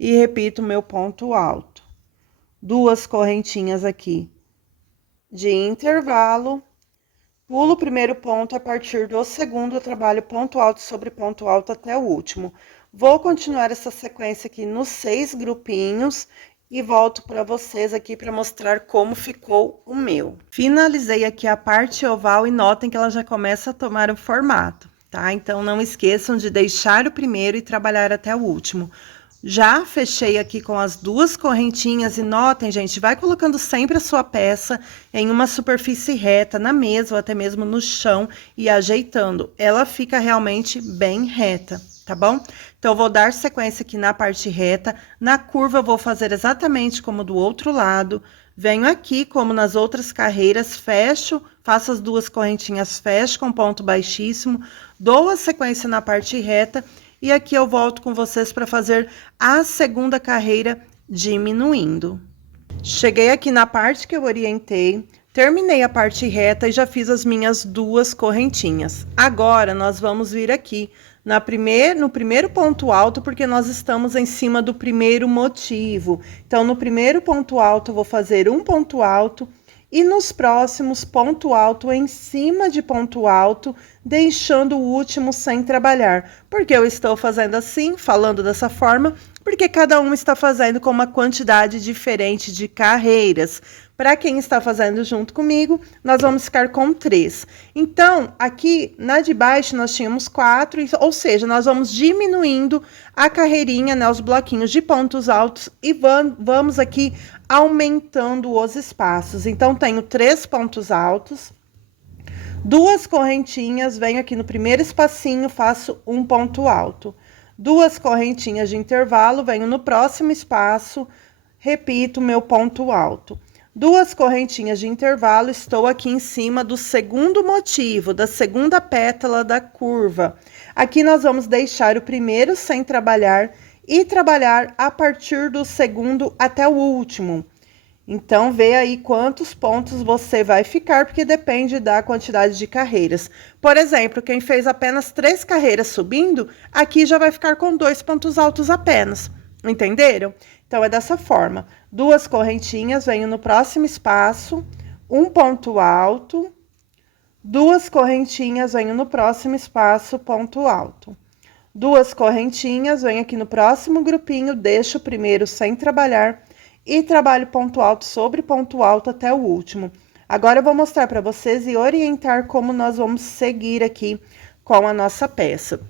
e repito o meu ponto alto. 2 correntinhas aqui de intervalo, pulo o primeiro ponto, a partir do segundo eu trabalho ponto alto sobre ponto alto até o último. Vou continuar essa sequência aqui nos 6 grupinhos e volto para vocês aqui para mostrar como ficou o meu. Finalizei aqui a parte oval e notem que ela já começa a tomar o formato, tá? Então, não esqueçam de deixar o primeiro e trabalhar até o último. Já fechei aqui com as 2 correntinhas e notem, gente, vai colocando sempre a sua peça em uma superfície reta, na mesa ou até mesmo no chão e ajeitando. Ela fica realmente bem reta, tá bom? Então, eu vou dar sequência aqui na parte reta. Na curva, eu vou fazer exatamente como do outro lado. Venho aqui, como nas outras carreiras, fecho, faço as 2 correntinhas, fecho com ponto baixíssimo, dou a sequência na parte reta. E aqui eu volto com vocês para fazer a segunda carreira diminuindo. Cheguei aqui na parte que eu orientei, terminei a parte reta e já fiz as minhas 2 correntinhas. Agora, nós vamos vir aqui no primeiro ponto alto, porque nós estamos em cima do primeiro motivo. Então, no primeiro ponto alto, eu vou fazer um ponto alto. E nos próximos, ponto alto em cima de ponto alto, deixando o último sem trabalhar. Por que eu estou fazendo assim, falando dessa forma? Porque cada um está fazendo com uma quantidade diferente de carreiras. Para quem está fazendo junto comigo, nós vamos ficar com 3. Então, aqui na de baixo nós tínhamos 4, ou seja, nós vamos diminuindo a carreirinha, né, os bloquinhos de pontos altos e vamos aqui aumentando os espaços. Então, tenho 3 pontos altos, 2 correntinhas, venho aqui no primeiro espacinho, faço um ponto alto. 2 correntinhas de intervalo, venho no próximo espaço, repito meu ponto alto. 2 correntinhas de intervalo, estou aqui em cima do segundo motivo, da segunda pétala da curva. Aqui nós vamos deixar o primeiro sem trabalhar e trabalhar a partir do segundo até o último. Então, vê aí quantos pontos você vai ficar, porque depende da quantidade de carreiras. Por exemplo, quem fez apenas 3 carreiras subindo, aqui já vai ficar com 2 pontos altos apenas. Entenderam? Então, é dessa forma. 2 correntinhas, venho no próximo espaço, um ponto alto, 2 correntinhas, venho no próximo espaço, ponto alto. 2 correntinhas, venho aqui no próximo grupinho, deixo o primeiro sem trabalhar e trabalho ponto alto sobre ponto alto até o último. Agora, eu vou mostrar para vocês e orientar como nós vamos seguir aqui com a nossa peça.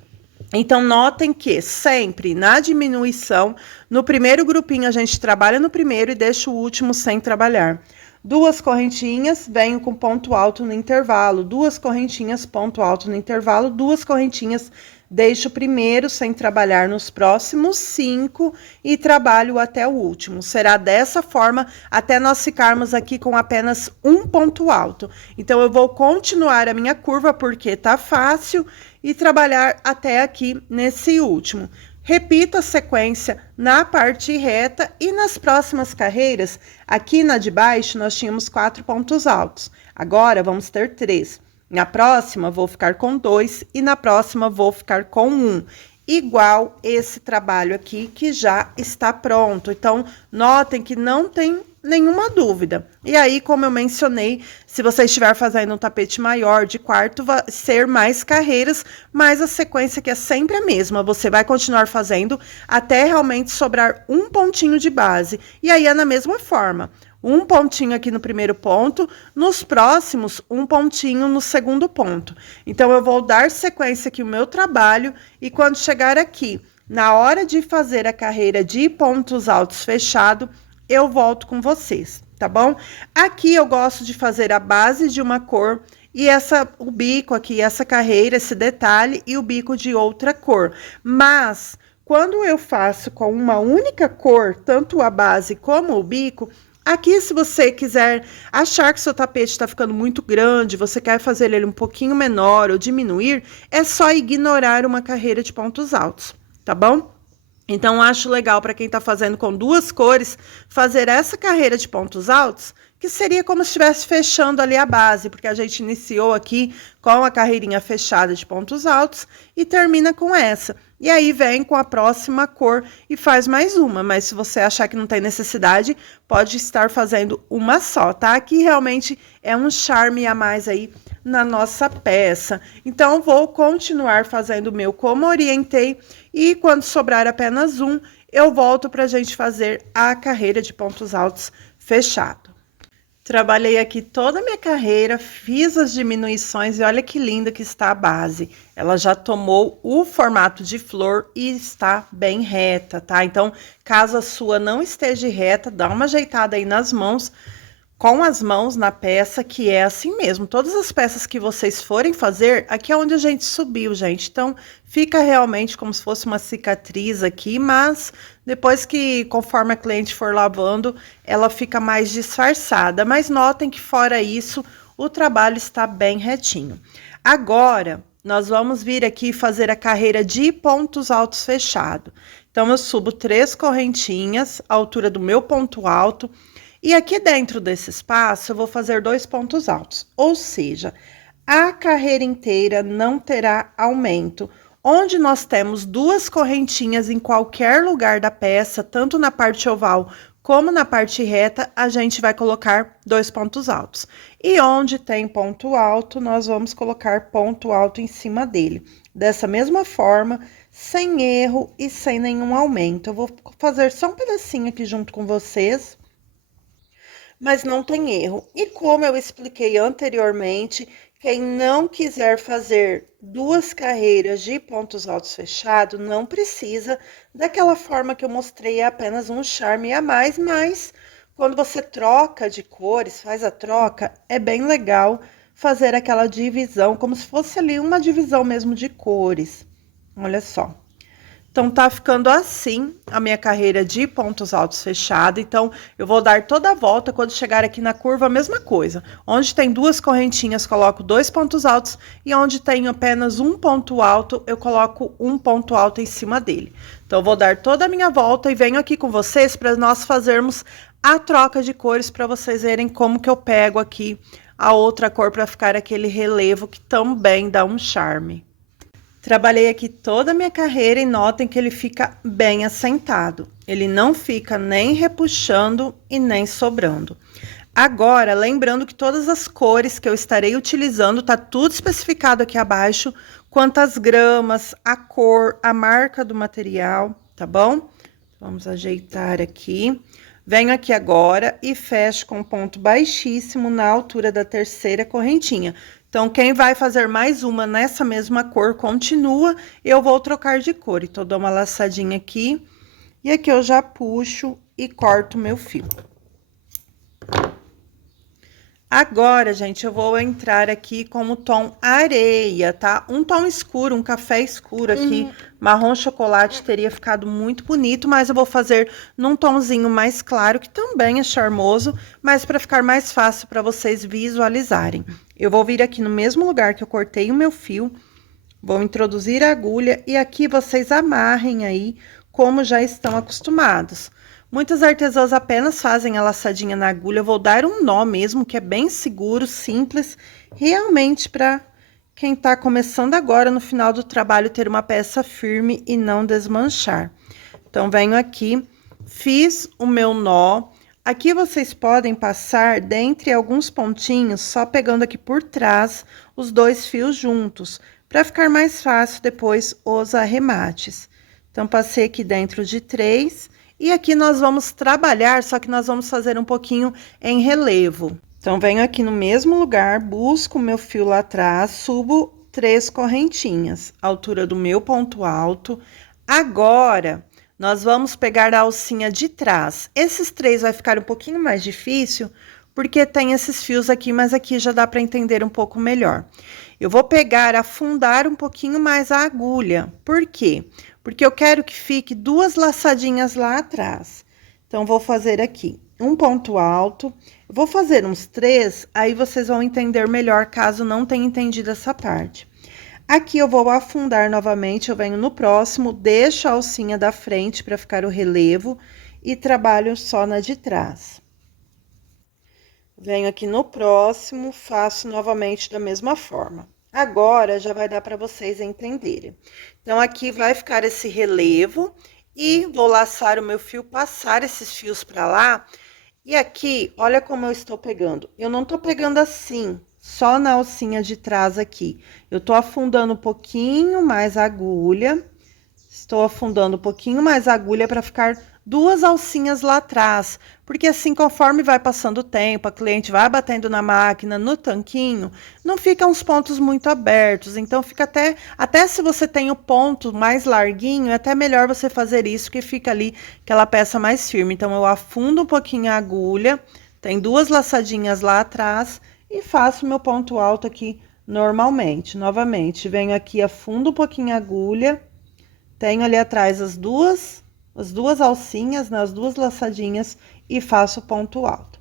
Então, notem que sempre na diminuição, no primeiro grupinho a gente trabalha no primeiro e deixa o último sem trabalhar. duas correntinhas, venho com ponto alto no intervalo, duas correntinhas, ponto alto no intervalo, duas correntinhas, deixo o primeiro sem trabalhar nos próximos 5 e trabalho até o último. Será dessa forma até nós ficarmos aqui com apenas um ponto alto. Então, eu vou continuar a minha curva porque tá fácil e trabalhar até aqui nesse último. Repita a sequência na parte reta e nas próximas carreiras, aqui na de baixo nós tínhamos 4 pontos altos. Agora, vamos ter 3. Na próxima, vou ficar com 2 e na próxima, vou ficar com 1. Igual esse trabalho aqui, que já está pronto. Então, notem que não tem nenhuma dúvida. E aí, como eu mencionei, se você estiver fazendo um tapete maior de quarto, vai ser mais carreiras, mas a sequência que é sempre a mesma. Você vai continuar fazendo até realmente sobrar um pontinho de base. E aí, é na mesma forma. Um pontinho aqui no primeiro ponto, nos próximos, um pontinho no segundo ponto. Então, eu vou dar sequência aqui o meu trabalho e quando chegar aqui, na hora de fazer a carreira de pontos altos fechado, eu volto com vocês, tá bom? Aqui eu gosto de fazer a base de uma cor e o bico aqui, essa carreira, esse detalhe e o bico de outra cor. Mas, quando eu faço com uma única cor, tanto a base como o bico, aqui, se você quiser achar que seu tapete está ficando muito grande, você quer fazer ele um pouquinho menor ou diminuir, é só ignorar uma carreira de pontos altos, tá bom? Então, acho legal para quem está fazendo com duas cores, fazer essa carreira de pontos altos, que seria como se estivesse fechando ali a base, porque a gente iniciou aqui com a carreirinha fechada de pontos altos e termina com essa. E aí, vem com a próxima cor e faz mais uma, mas se você achar que não tem necessidade, pode estar fazendo uma só, tá? Aqui realmente é um charme a mais aí na nossa peça. Então, vou continuar fazendo o meu como orientei e quando sobrar apenas um, eu volto pra gente fazer a carreira de pontos altos fechado. Trabalhei aqui toda a minha carreira, fiz as diminuições e olha que linda que está a base. Ela já tomou o formato de flor e está bem reta, tá? Então, caso a sua não esteja reta, dá uma ajeitada aí nas mãos, com as mãos na peça, que é assim mesmo. Todas as peças que vocês forem fazer, aqui é onde a gente subiu, gente. Então, fica realmente como se fosse uma cicatriz aqui, mas depois que, conforme a cliente for lavando, ela fica mais disfarçada. Mas notem que fora isso, o trabalho está bem retinho. Agora, nós vamos vir aqui fazer a carreira de pontos altos fechado. Então, eu subo 3 correntinhas, à altura do meu ponto alto. E aqui dentro desse espaço, eu vou fazer 2 pontos altos, ou seja, a carreira inteira não terá aumento. Onde nós temos 2 correntinhas em qualquer lugar da peça, tanto na parte oval como na parte reta, a gente vai colocar 2 pontos altos. E onde tem ponto alto, nós vamos colocar ponto alto em cima dele. Dessa mesma forma, sem erro e sem nenhum aumento. Eu vou fazer só um pedacinho aqui junto com vocês, mas não tem erro. E como eu expliquei anteriormente, quem não quiser fazer 2 carreiras de pontos altos fechados, não precisa daquela forma que eu mostrei, é apenas um charme a mais, mas quando você troca de cores, faz a troca, é bem legal fazer aquela divisão, como se fosse ali uma divisão mesmo de cores. Olha só. Então, tá ficando assim a minha carreira de pontos altos fechada. Então, eu vou dar toda a volta, quando chegar aqui na curva, a mesma coisa. Onde tem 2 correntinhas, coloco 2 pontos altos. E onde tem apenas um ponto alto, eu coloco um ponto alto em cima dele. Então, eu vou dar toda a minha volta e venho aqui com vocês para nós fazermos a troca de cores, para vocês verem como que eu pego aqui a outra cor para ficar aquele relevo que também dá um charme. Trabalhei aqui toda a minha carreira e notem que ele fica bem assentado. Ele não fica nem repuxando e nem sobrando. Agora, lembrando que todas as cores que eu estarei utilizando, tá tudo especificado aqui abaixo, quantas gramas, a cor, a marca do material, tá bom? Vamos ajeitar aqui. Venho aqui agora e fecho com ponto baixíssimo na altura da 3ª correntinha. Então, quem vai fazer mais uma nessa mesma cor, continua, eu vou trocar de cor. Então, dou uma laçadinha aqui, e aqui eu já puxo e corto meu fio. Agora, gente, eu vou entrar aqui com o tom areia, tá? Um tom escuro, um café escuro aqui, marrom chocolate, teria ficado muito bonito, mas eu vou fazer num tomzinho mais claro, que também é charmoso, mas para ficar mais fácil para vocês visualizarem. Eu vou vir aqui no mesmo lugar que eu cortei o meu fio, vou introduzir a agulha e aqui vocês amarrem aí, como já estão acostumados. Muitas artesãs apenas fazem a laçadinha na agulha, eu vou dar um nó mesmo, que é bem seguro, simples, realmente para quem tá começando agora no final do trabalho ter uma peça firme e não desmanchar. Então, venho aqui, fiz o meu nó, aqui vocês podem passar dentre alguns pontinhos, só pegando aqui por trás os dois fios juntos, para ficar mais fácil depois os arremates. Então, passei aqui dentro de 3. E aqui nós vamos trabalhar, só que nós vamos fazer um pouquinho em relevo. Então, venho aqui no mesmo lugar, busco o meu fio lá atrás, subo 3 correntinhas, altura do meu ponto alto. Agora, nós vamos pegar a alcinha de trás. Esses 3 vai ficar um pouquinho mais difícil, porque tem esses fios aqui, mas aqui já dá para entender um pouco melhor. Eu vou pegar, afundar um pouquinho mais a agulha. Por quê? Porque eu quero que fique 2 laçadinhas lá atrás. Então, vou fazer aqui um ponto alto. Vou fazer uns 3, aí vocês vão entender melhor, caso não tenha entendido essa parte. Aqui eu vou afundar novamente, eu venho no próximo, deixo a alcinha da frente para ficar o relevo e trabalho só na de trás. Venho aqui no próximo, faço novamente da mesma forma. Agora, já vai dar para vocês entenderem. Então, aqui vai ficar esse relevo e vou laçar o meu fio, passar esses fios para lá. E aqui, olha como eu estou pegando. Eu não tô pegando assim, só na alcinha de trás aqui. Eu tô afundando um pouquinho mais a agulha. Estou afundando um pouquinho mais a agulha para ficar 2 alcinhas lá atrás, porque assim, conforme vai passando o tempo, a cliente vai batendo na máquina, no tanquinho, não ficam os pontos muito abertos, então fica até se você tem o ponto mais larguinho, é até melhor você fazer isso, que fica ali aquela peça mais firme. Então, eu afundo um pouquinho a agulha, tem 2 laçadinhas lá atrás, e faço meu ponto alto aqui normalmente. Novamente, venho aqui, afundo um pouquinho a agulha, tenho ali atrás as duas alcinhas, né, as 2 laçadinhas e faço ponto alto.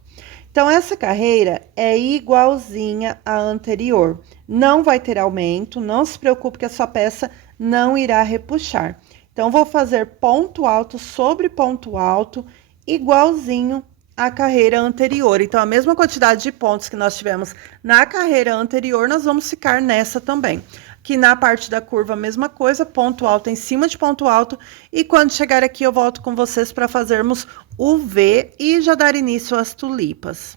Então, essa carreira é igualzinha à anterior. Não vai ter aumento, não se preocupe que a sua peça não irá repuxar. Então, vou fazer ponto alto sobre ponto alto, igualzinho à carreira anterior. Então, a mesma quantidade de pontos que nós tivemos na carreira anterior, nós vamos ficar nessa também. Aqui na parte da curva, a mesma coisa, ponto alto em cima de ponto alto. E quando chegar aqui, eu volto com vocês para fazermos o V e já dar início às tulipas.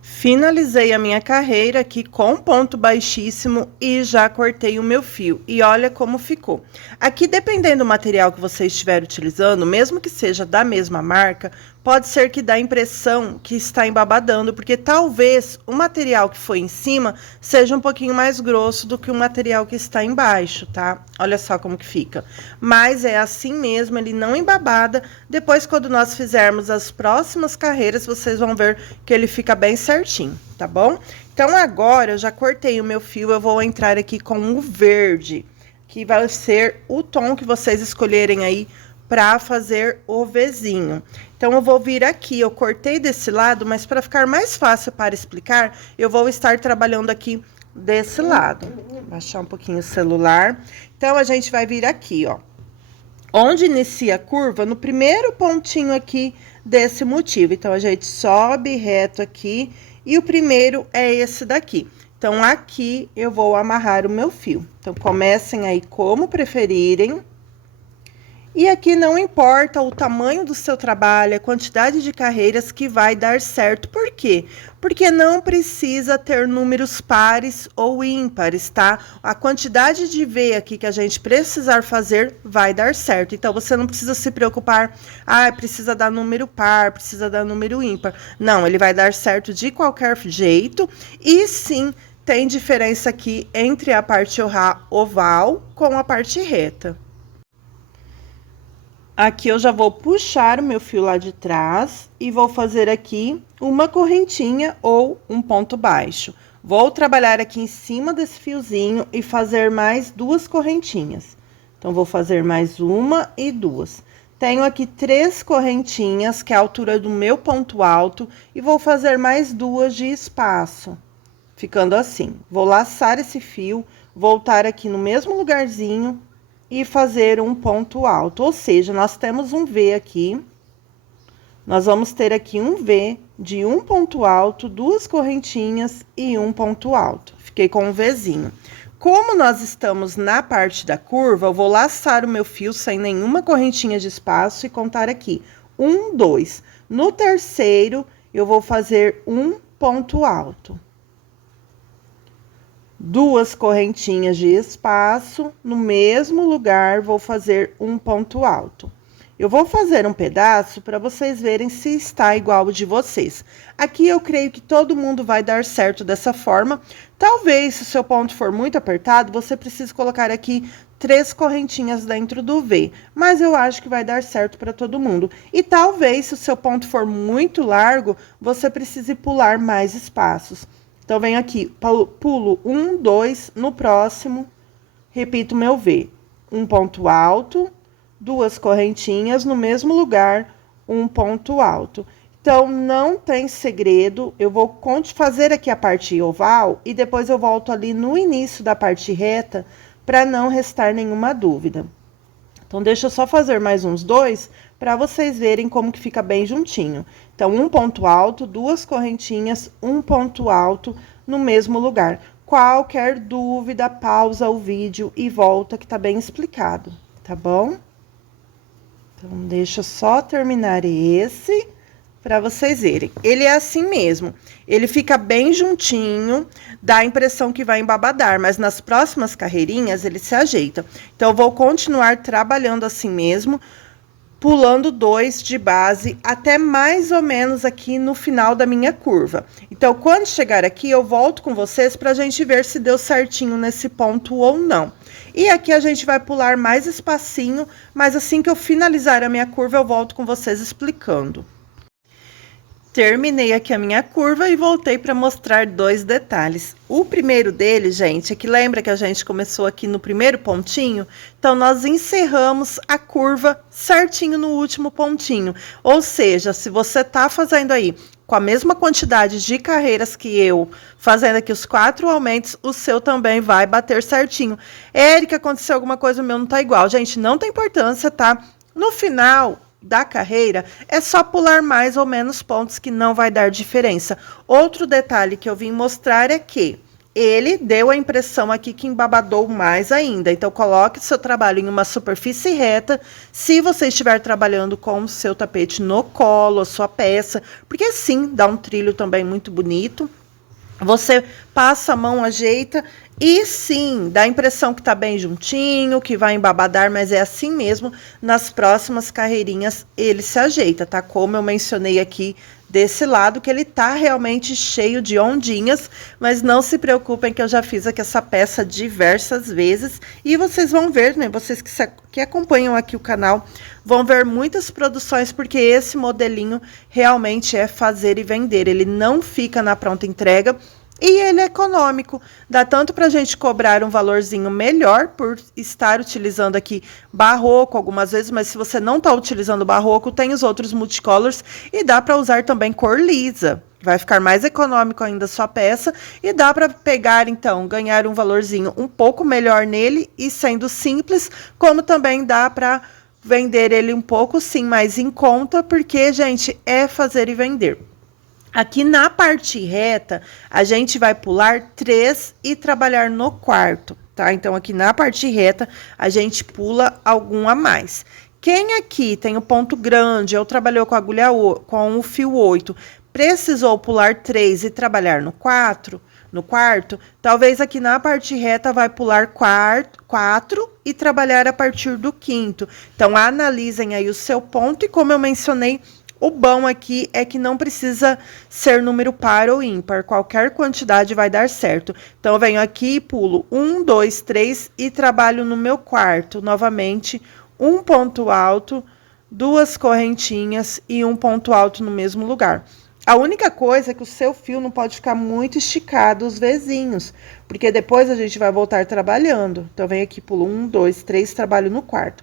Finalizei a minha carreira aqui com ponto baixíssimo e já cortei o meu fio. E olha como ficou. Aqui, dependendo do material que você estiver utilizando, mesmo que seja da mesma marca, pode ser que dá a impressão que está embabadando, porque talvez o material que foi em cima seja um pouquinho mais grosso do que o material que está embaixo, tá? Olha só como que fica. Mas é assim mesmo, ele não embabada. Depois, quando nós fizermos as próximas carreiras, vocês vão ver que ele fica bem certinho, tá bom? Então, agora eu já cortei o meu fio, eu vou entrar aqui com o verde, que vai ser o tom que vocês escolherem aí para fazer o Vzinho. Então, eu vou vir aqui, eu cortei desse lado, mas para ficar mais fácil para explicar, eu vou estar trabalhando aqui desse lado. Vou baixar um pouquinho o celular. Então, a gente vai vir aqui, ó. Onde inicia a curva, no primeiro pontinho aqui desse motivo. Então, a gente sobe reto aqui e o primeiro é esse daqui. Então, aqui eu vou amarrar o meu fio. Então, comecem aí como preferirem. E aqui não importa o tamanho do seu trabalho, a quantidade de carreiras que vai dar certo. Por quê? Porque não precisa ter números pares ou ímpares, tá? A quantidade de V aqui que a gente precisar fazer vai dar certo. Então, você não precisa se preocupar, precisa dar número par, precisa dar número ímpar. Não, ele vai dar certo de qualquer jeito. E sim, tem diferença aqui entre a parte oval com a parte reta. Aqui eu já vou puxar o meu fio lá de trás e vou fazer aqui uma correntinha ou um ponto baixo. Vou trabalhar aqui em cima desse fiozinho e fazer mais 2 correntinhas. Então, vou fazer mais uma e 2. Tenho aqui 3 correntinhas, que é a altura do meu ponto alto, e vou fazer mais 2 de espaço, ficando assim. Vou laçar esse fio, voltar aqui no mesmo lugarzinho e fazer um ponto alto, ou seja, nós temos um V aqui, nós vamos ter aqui um V de um ponto alto, 2 correntinhas e um ponto alto. Fiquei com um Vzinho. Como nós estamos na parte da curva, eu vou laçar o meu fio sem nenhuma correntinha de espaço e contar aqui 1, 2. No terceiro, eu vou fazer um ponto alto. 2 correntinhas de espaço, no mesmo lugar, vou fazer um ponto alto. Eu vou fazer um pedaço para vocês verem se está igual o de vocês. Aqui eu creio que todo mundo vai dar certo dessa forma. Talvez, se o seu ponto for muito apertado, você precise colocar aqui 3 correntinhas dentro do V. Mas eu acho que vai dar certo para todo mundo. E talvez, se o seu ponto for muito largo, você precise pular mais espaços. Então, venho aqui, pulo 1, 2, no próximo, repito meu V. Um ponto alto, 2 correntinhas, no mesmo lugar, um ponto alto. Então, não tem segredo, eu vou fazer aqui a parte oval e depois eu volto ali no início da parte reta, para não restar nenhuma dúvida. Então, deixa eu só fazer mais uns 2, para vocês verem como que fica bem juntinho. Então, um ponto alto, 2 correntinhas, um ponto alto no mesmo lugar. Qualquer dúvida, pausa o vídeo e volta que tá bem explicado, tá bom? Então, deixa eu só terminar esse para vocês verem. Ele é assim mesmo, ele fica bem juntinho, dá a impressão que vai embabadar, mas nas próximas carreirinhas ele se ajeita. Então, eu vou continuar trabalhando assim mesmo, pulando 2 de base até mais ou menos aqui no final da minha curva. Então, quando chegar aqui, eu volto com vocês para a gente ver se deu certinho nesse ponto ou não. E aqui a gente vai pular mais espacinho, mas assim que eu finalizar a minha curva, eu volto com vocês explicando. Terminei aqui a minha curva e voltei para mostrar 2 detalhes. O primeiro deles, gente, é que lembra que a gente começou aqui no primeiro pontinho? Então, nós encerramos a curva certinho no último pontinho. Ou seja, se você tá fazendo aí com a mesma quantidade de carreiras que eu, fazendo aqui os 4 aumentos, o seu também vai bater certinho. Érica, aconteceu alguma coisa, o meu não tá igual. Gente, não tem importância, tá? No final da carreira, é só pular mais ou menos pontos que não vai dar diferença. Outro detalhe que eu vim mostrar é que ele deu a impressão aqui que embabadou mais ainda. Então, coloque seu trabalho em uma superfície reta, se você estiver trabalhando com o seu tapete no colo, a sua peça, porque sim, dá um trilho também muito bonito. Você passa a mão, ajeita e sim, dá a impressão que tá bem juntinho, que vai embabadar, mas é assim mesmo. Nas próximas carreirinhas ele se ajeita, tá? Como eu mencionei aqui desse lado, que ele tá realmente cheio de ondinhas, mas não se preocupem que eu já fiz aqui essa peça diversas vezes e vocês vão ver, né? Vocês que acompanham aqui o canal vão ver muitas produções, porque esse modelinho realmente é fazer e vender. Ele não fica na pronta entrega e ele é econômico. Dá tanto para a gente cobrar um valorzinho melhor por estar utilizando aqui barroco algumas vezes, mas se você não está utilizando barroco, tem os outros multicolors e dá para usar também cor lisa. Vai ficar mais econômico ainda a sua peça e dá para pegar, então, ganhar um valorzinho um pouco melhor nele e sendo simples, como também dá para vender ele um pouco, sim, mais em conta, porque, gente, é fazer e vender. Aqui na parte reta, a gente vai pular 3 e trabalhar no quarto, tá? Então, aqui na parte reta, a gente pula algum a mais. Quem aqui tem o ponto grande, ou trabalhou com a agulha com o fio 8, precisou pular 3 e trabalhar no quarto, talvez aqui na parte reta vai pular 4 e trabalhar a partir do 5º. Então, analisem aí o seu ponto e como eu mencionei, o bom aqui é que não precisa ser número par ou ímpar, qualquer quantidade vai dar certo. Então, eu venho aqui e pulo 1, 2, 3 e trabalho no meu quarto, novamente, um ponto alto, 2 correntinhas e um ponto alto no mesmo lugar. A única coisa é que o seu fio não pode ficar muito esticado os vezinhos, porque depois a gente vai voltar trabalhando. Então, vem aqui, pulo 1, 2, 3, trabalho no quarto.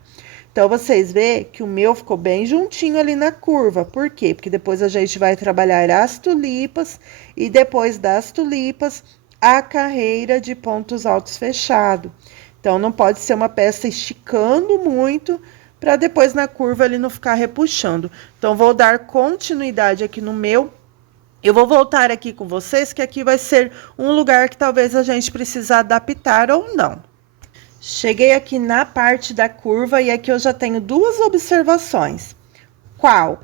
Então, vocês vê que o meu ficou bem juntinho ali na curva. Por quê? Porque depois a gente vai trabalhar as tulipas e depois das tulipas, a carreira de pontos altos fechado. Então, não pode ser uma peça esticando muito, para depois na curva ele não ficar repuxando. Então, vou dar continuidade aqui no meu. Eu vou voltar aqui com vocês, que aqui vai ser um lugar que talvez a gente precise adaptar ou não. Cheguei aqui na parte da curva e aqui eu já tenho 2 observações. Qual?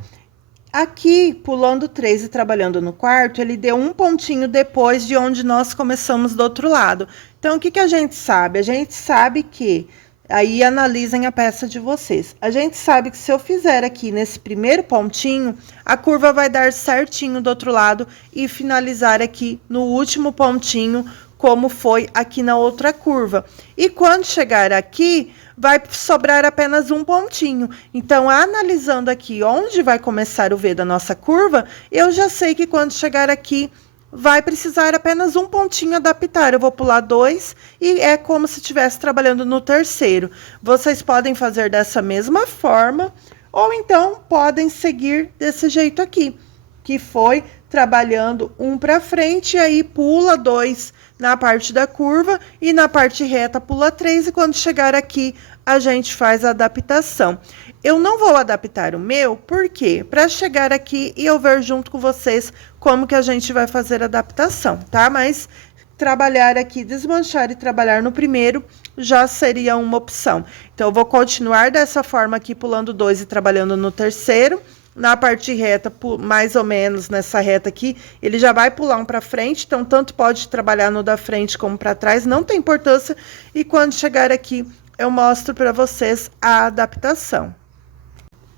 Aqui, pulando 3 e trabalhando no quarto, ele deu um pontinho depois de onde nós começamos do outro lado. Então, o que que a gente sabe? A gente sabe que, aí analisem a peça de vocês. A gente sabe que se eu fizer aqui nesse primeiro pontinho, a curva vai dar certinho do outro lado e finalizar aqui no último pontinho, como foi aqui na outra curva. E quando chegar aqui, vai sobrar apenas um pontinho. Então, analisando aqui onde vai começar o V da nossa curva, eu já sei que quando chegar aqui, vai precisar apenas um pontinho adaptar. Eu vou pular 2 e é como se estivesse trabalhando no terceiro. Vocês podem fazer dessa mesma forma, ou então podem seguir desse jeito aqui, que foi trabalhando um para frente, e aí pula 2 na parte da curva e na parte reta pula 3, e quando chegar aqui a gente faz a adaptação. Eu não vou adaptar o meu, por quê? Para chegar aqui e eu ver junto com vocês como que a gente vai fazer a adaptação, tá? Mas trabalhar aqui, desmanchar e trabalhar no primeiro já seria uma opção. Então, eu vou continuar dessa forma aqui, pulando 2 e trabalhando no terceiro. Na parte reta, mais ou menos nessa reta aqui, ele já vai pular um para frente, então tanto pode trabalhar no da frente como para trás, não tem importância. E quando chegar aqui, eu mostro para vocês a adaptação.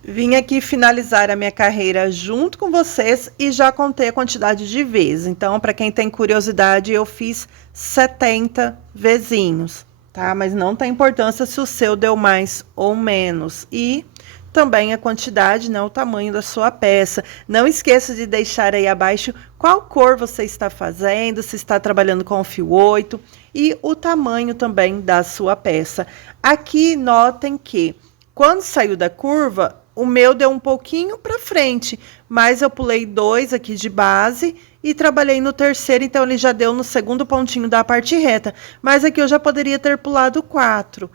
Vim aqui finalizar a minha carreira junto com vocês e já contei a quantidade de vezes. Então, para quem tem curiosidade, eu fiz 70 vezinhos, tá? Mas não tem importância se o seu deu mais ou menos. E também a quantidade, né, o tamanho da sua peça. Não esqueça de deixar aí abaixo qual cor você está fazendo, se está trabalhando com o fio 8 e o tamanho também da sua peça. Aqui, notem que quando saiu da curva, o meu deu um pouquinho para frente, mas eu pulei 2 aqui de base e trabalhei no terceiro, então ele já deu no segundo pontinho da parte reta. Mas aqui eu já poderia ter pulado 4.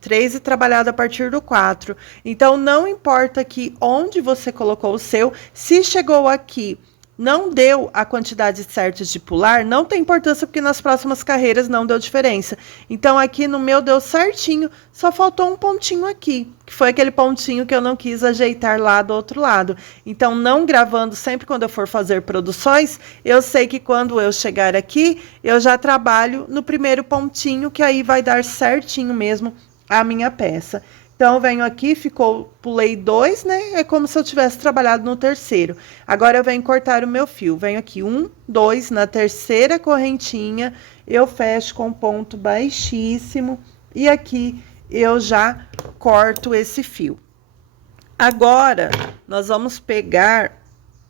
3 e trabalhado a partir do 4. Então, não importa aqui onde você colocou o seu, se chegou aqui, não deu a quantidade certa de pular, não tem importância, porque nas próximas carreiras não deu diferença. Então, aqui no meu deu certinho, só faltou um pontinho aqui, que foi aquele pontinho que eu não quis ajeitar lá do outro lado. Então, não gravando sempre quando eu for fazer produções, eu sei que quando eu chegar aqui, eu já trabalho no primeiro pontinho, que aí vai dar certinho mesmo a minha peça. Então, eu venho aqui, pulei 2, né? É como se eu tivesse trabalhado no terceiro. Agora, eu venho cortar o meu fio. Venho aqui, 1, 2, na terceira correntinha, eu fecho com ponto baixíssimo. E aqui, eu já corto esse fio. Agora, nós vamos pegar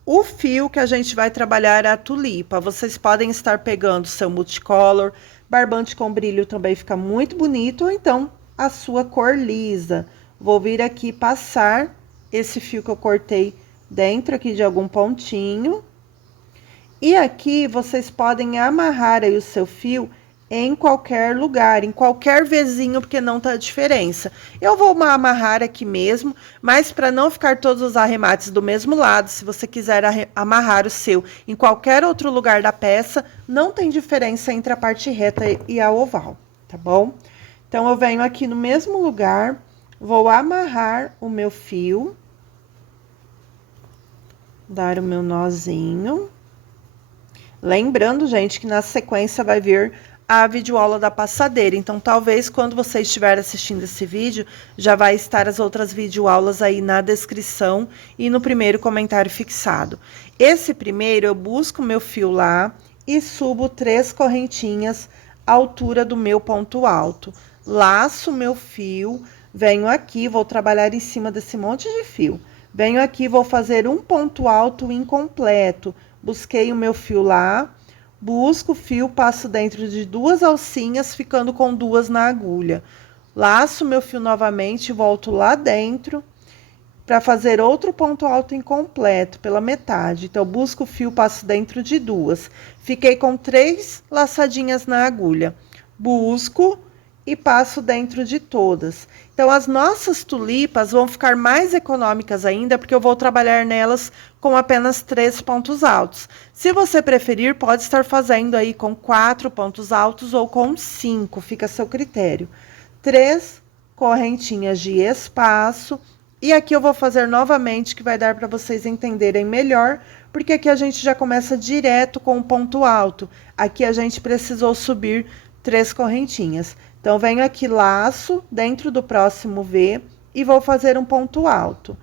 o fio que a gente vai trabalhar a tulipa. Vocês podem estar pegando seu multicolor, barbante com brilho também fica muito bonito, ou então a sua cor lisa. Vou vir aqui passar esse fio que eu cortei dentro aqui de algum pontinho. E aqui vocês podem amarrar aí o seu fio em qualquer lugar, em qualquer vezinho, porque não tá a diferença. Eu vou amarrar aqui mesmo, mas para não ficar todos os arremates do mesmo lado, se você quiser amarrar o seu em qualquer outro lugar da peça, não tem diferença entre a parte reta e a oval, tá bom? Então, eu venho aqui no mesmo lugar, vou amarrar o meu fio, dar o meu nozinho. Lembrando, gente, que na sequência vai vir a videoaula da passadeira. Então, talvez quando você estiver assistindo esse vídeo, já vai estar as outras videoaulas aí na descrição e no primeiro comentário fixado. Esse primeiro, eu busco o meu fio lá e subo 3 correntinhas à altura do meu ponto alto. Laço meu fio, Venho aqui, vou trabalhar em cima desse monte de fio. Venho aqui, vou fazer um ponto alto incompleto. Busquei o meu fio lá, busco o fio, passo dentro de 2 alcinhas, ficando com 2 na agulha. Laço meu fio novamente, volto lá dentro para fazer outro ponto alto incompleto pela metade. Então, busco o fio, passo dentro de 2. Fiquei com 3 laçadinhas na agulha. Busco e passo dentro de todas. Então, as nossas tulipas vão ficar mais econômicas ainda, porque eu vou trabalhar nelas com apenas 3 pontos altos. Se você preferir, pode estar fazendo aí com 4 pontos altos ou com 5, fica a seu critério. 3 correntinhas de espaço. E aqui eu vou fazer novamente, que vai dar para vocês entenderem melhor, porque aqui a gente já começa direto com o ponto alto. Aqui a gente precisou subir 3 correntinhas. Então, venho aqui, laço dentro do próximo V e vou fazer um ponto alto.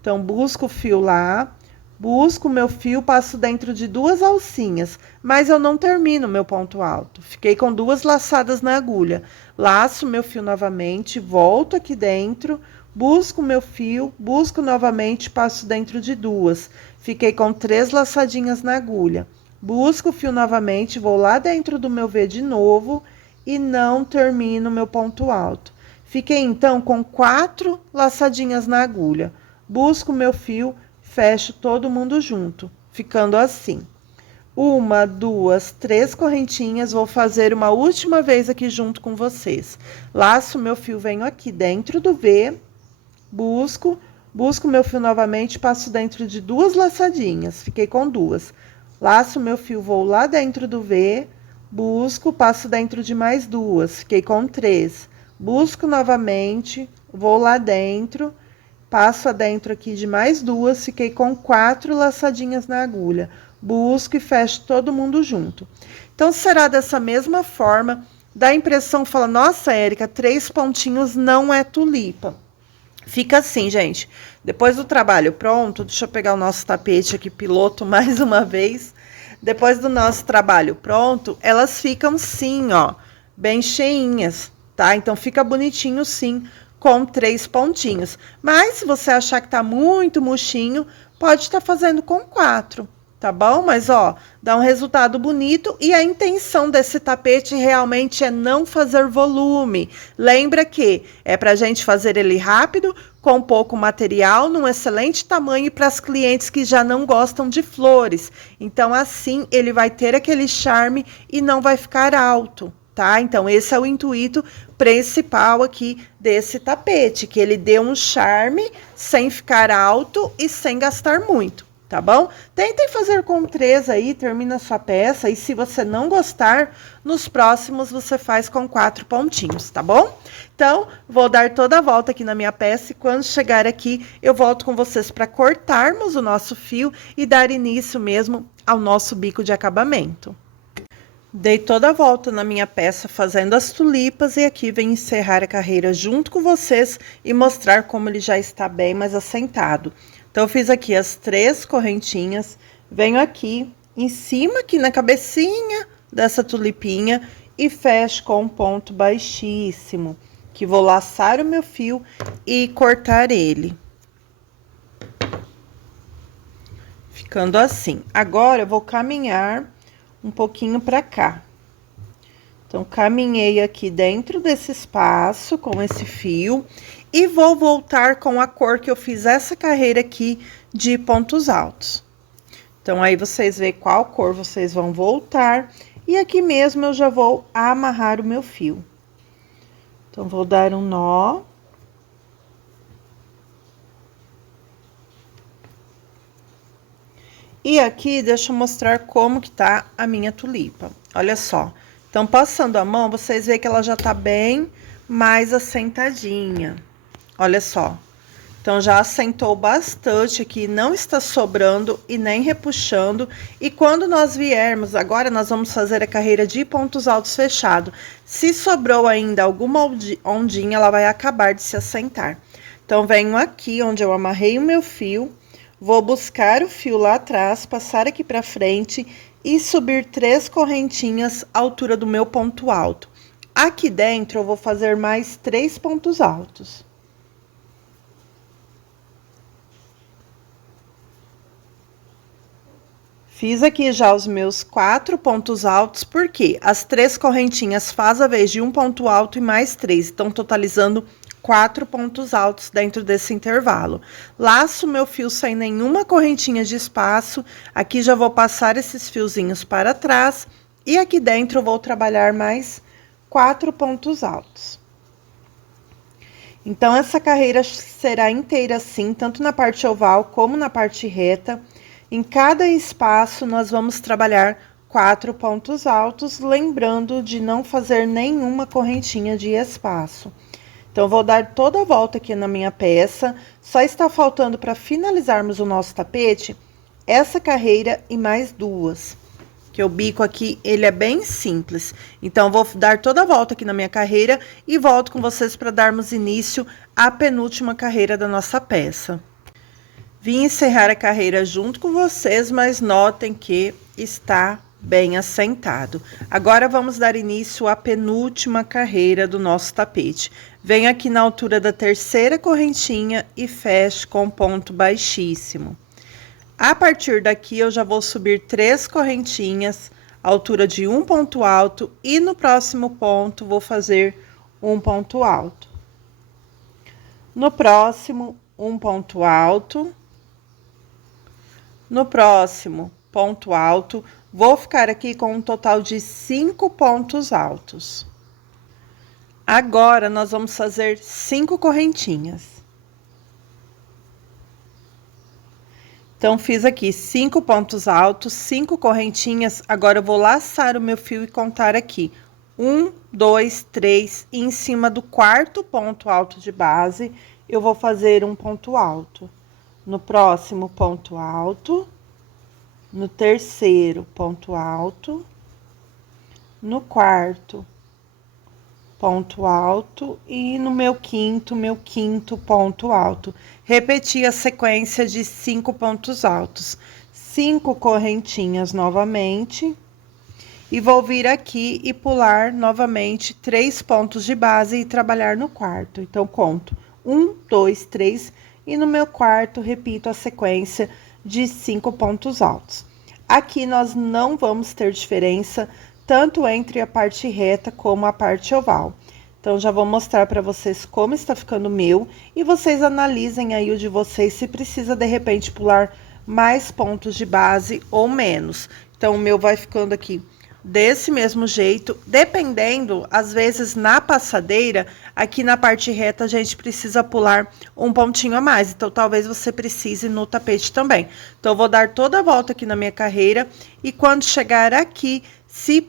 Então, busco o fio lá, busco o meu fio, passo dentro de 2 alcinhas, mas eu não termino meu ponto alto. Fiquei com 2 laçadas na agulha. Laço meu fio novamente, volto aqui dentro, busco meu fio, busco novamente, passo dentro de 2. Fiquei com 3 laçadinhas na agulha. Busco o fio novamente, vou lá dentro do meu V de novo e não termino meu ponto alto. Fiquei, então, com 4 laçadinhas na agulha. Busco meu fio, fecho todo mundo junto, ficando assim. 1, 2, 3 correntinhas, vou fazer uma última vez aqui junto com vocês. Laço meu fio, venho aqui dentro do V, busco meu fio novamente, passo dentro de 2 laçadinhas, fiquei com 2. Laço meu fio, vou lá dentro do V, busco, passo dentro de mais 2, fiquei com 3. Busco novamente, vou lá dentro, passo adentro aqui de mais 2, fiquei com 4 laçadinhas na agulha. Busco e fecho todo mundo junto. Então, será dessa mesma forma, dá a impressão, fala, nossa, Érica, 3 pontinhos não é tulipa. Fica assim, gente. Depois do trabalho pronto, deixa eu pegar o nosso tapete aqui, piloto, mais uma vez. Depois do nosso trabalho pronto, elas ficam sim, ó, bem cheinhas, tá? Então, fica bonitinho sim, com 3 pontinhos. Mas, se você achar que tá muito murchinho, pode estar fazendo com 4. Tá bom? Mas, ó, dá um resultado bonito e a intenção desse tapete realmente é não fazer volume. Lembra que é pra gente fazer ele rápido, com pouco material, num excelente tamanho para as clientes que já não gostam de flores. Então, assim, ele vai ter aquele charme e não vai ficar alto, tá? Então, esse é o intuito principal aqui desse tapete, que ele dê um charme sem ficar alto e sem gastar muito. Tá bom? Tentem fazer com 3 aí, termina a sua peça. E se você não gostar, nos próximos você faz com 4 pontinhos, tá bom? Então, vou dar toda a volta aqui na minha peça e quando chegar aqui, eu volto com vocês para cortarmos o nosso fio e dar início mesmo ao nosso bico de acabamento. Dei toda a volta na minha peça fazendo as tulipas e aqui venho encerrar a carreira junto com vocês e mostrar como ele já está bem mais assentado. Então, eu fiz aqui as 3 correntinhas, venho aqui em cima, aqui na cabecinha dessa tulipinha e fecho com um ponto baixíssimo, que vou laçar o meu fio e cortar ele. Ficando assim. Agora, eu vou caminhar um pouquinho para cá. Então, caminhei aqui dentro desse espaço com esse fio e vou voltar com a cor que eu fiz essa carreira aqui de pontos altos. Então, aí vocês veem qual cor vocês vão voltar. E aqui mesmo eu já vou amarrar o meu fio. Então, vou dar um nó. E aqui, deixa eu mostrar como que tá a minha tulipa. Olha só. Então, passando a mão, vocês veem que ela já tá bem mais assentadinha. Olha só. Então, já assentou bastante aqui, não está sobrando e nem repuxando. E quando nós viermos, agora nós vamos fazer a carreira de pontos altos fechado. Se sobrou ainda alguma ondinha, ela vai acabar de se assentar. Então, venho aqui onde eu amarrei o meu fio, vou buscar o fio lá atrás, passar aqui pra frente e subir 3 correntinhas à altura do meu ponto alto. Aqui dentro, eu vou fazer mais 3 pontos altos. Fiz aqui já os meus 4 pontos altos, porque as 3 correntinhas faz a vez de um ponto alto e mais 3, então totalizando 4 pontos altos dentro desse intervalo. Laço meu fio sem nenhuma correntinha de espaço, aqui já vou passar esses fiozinhos para trás, e aqui dentro eu vou trabalhar mais 4 pontos altos. Então, essa carreira será inteira assim, tanto na parte oval como na parte reta. Em cada espaço, nós vamos trabalhar 4 pontos altos, lembrando de não fazer nenhuma correntinha de espaço. Então, vou dar toda a volta aqui na minha peça, só está faltando para finalizarmos o nosso tapete, essa carreira e mais 2. Que o bico aqui, ele é bem simples. Então, vou dar toda a volta aqui na minha carreira e volto com vocês para darmos início à penúltima carreira da nossa peça. Vim encerrar a carreira junto com vocês, mas notem que está bem assentado. Agora, vamos dar início à penúltima carreira do nosso tapete. Venho aqui na altura da terceira correntinha e fecho com ponto baixíssimo. A partir daqui, eu já vou subir 3 correntinhas, altura de um ponto alto, e no próximo ponto, vou fazer um ponto alto. No próximo, um ponto alto. No próximo, ponto alto. Vou ficar aqui com um total de 5 pontos altos. Agora, nós vamos fazer 5 correntinhas. Então, fiz aqui 5 pontos altos, 5 correntinhas. Agora, eu vou laçar o meu fio e contar aqui. 1, 2, 3. E em cima do quarto ponto alto de base, eu vou fazer um ponto alto. No próximo, ponto alto. No terceiro, ponto alto. No quarto, ponto alto, e no meu quinto ponto alto. Repeti a sequência de 5 pontos altos. 5 correntinhas novamente. E vou vir aqui e pular novamente 3 pontos de base e trabalhar no quarto. Então, conto 1, 2, 3, e no meu quarto, repito a sequência de 5 pontos altos. Aqui, nós não vamos ter diferença tanto entre a parte reta como a parte oval. Então, já vou mostrar para vocês como está ficando o meu, e vocês analisem aí o de vocês, se precisa, de repente, pular mais pontos de base ou menos. Então, o meu vai ficando aqui desse mesmo jeito, dependendo, às vezes, na passadeira, aqui na parte reta, a gente precisa pular um pontinho a mais. Então, talvez você precise no tapete também. Então, eu vou dar toda a volta aqui na minha carreira, e quando chegar aqui, se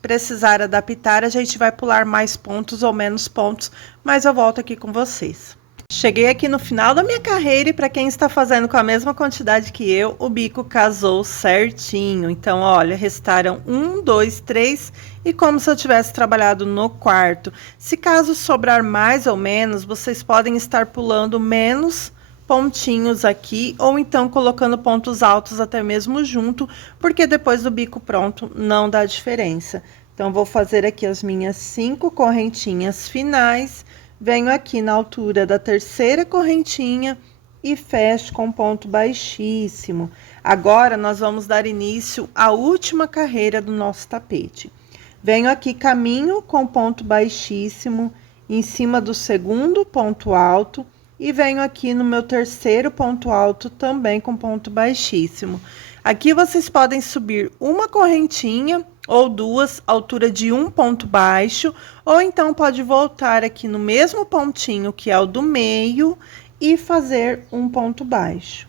precisar adaptar, a gente vai pular mais pontos ou menos pontos, mas eu volto aqui com vocês. Cheguei aqui no final da minha carreira, e para quem está fazendo com a mesma quantidade que eu, o bico casou certinho. Então, olha, restaram 1, 2, 3, e como se eu tivesse trabalhado no quarto. Se caso sobrar mais ou menos, vocês podem estar pulando menos pontinhos aqui, ou então colocando pontos altos até mesmo junto, porque depois do bico pronto não dá diferença. Então, vou fazer aqui as minhas 5 correntinhas finais, venho aqui na altura da terceira correntinha e fecho com ponto baixíssimo. Agora, nós vamos dar início à última carreira do nosso tapete. Venho aqui, caminho com ponto baixíssimo em cima do segundo ponto alto, e venho aqui no meu terceiro ponto alto também com ponto baixíssimo. Aqui vocês podem subir uma correntinha ou 2, altura de um ponto baixo, ou então pode voltar aqui no mesmo pontinho, que é o do meio, e fazer um ponto baixo.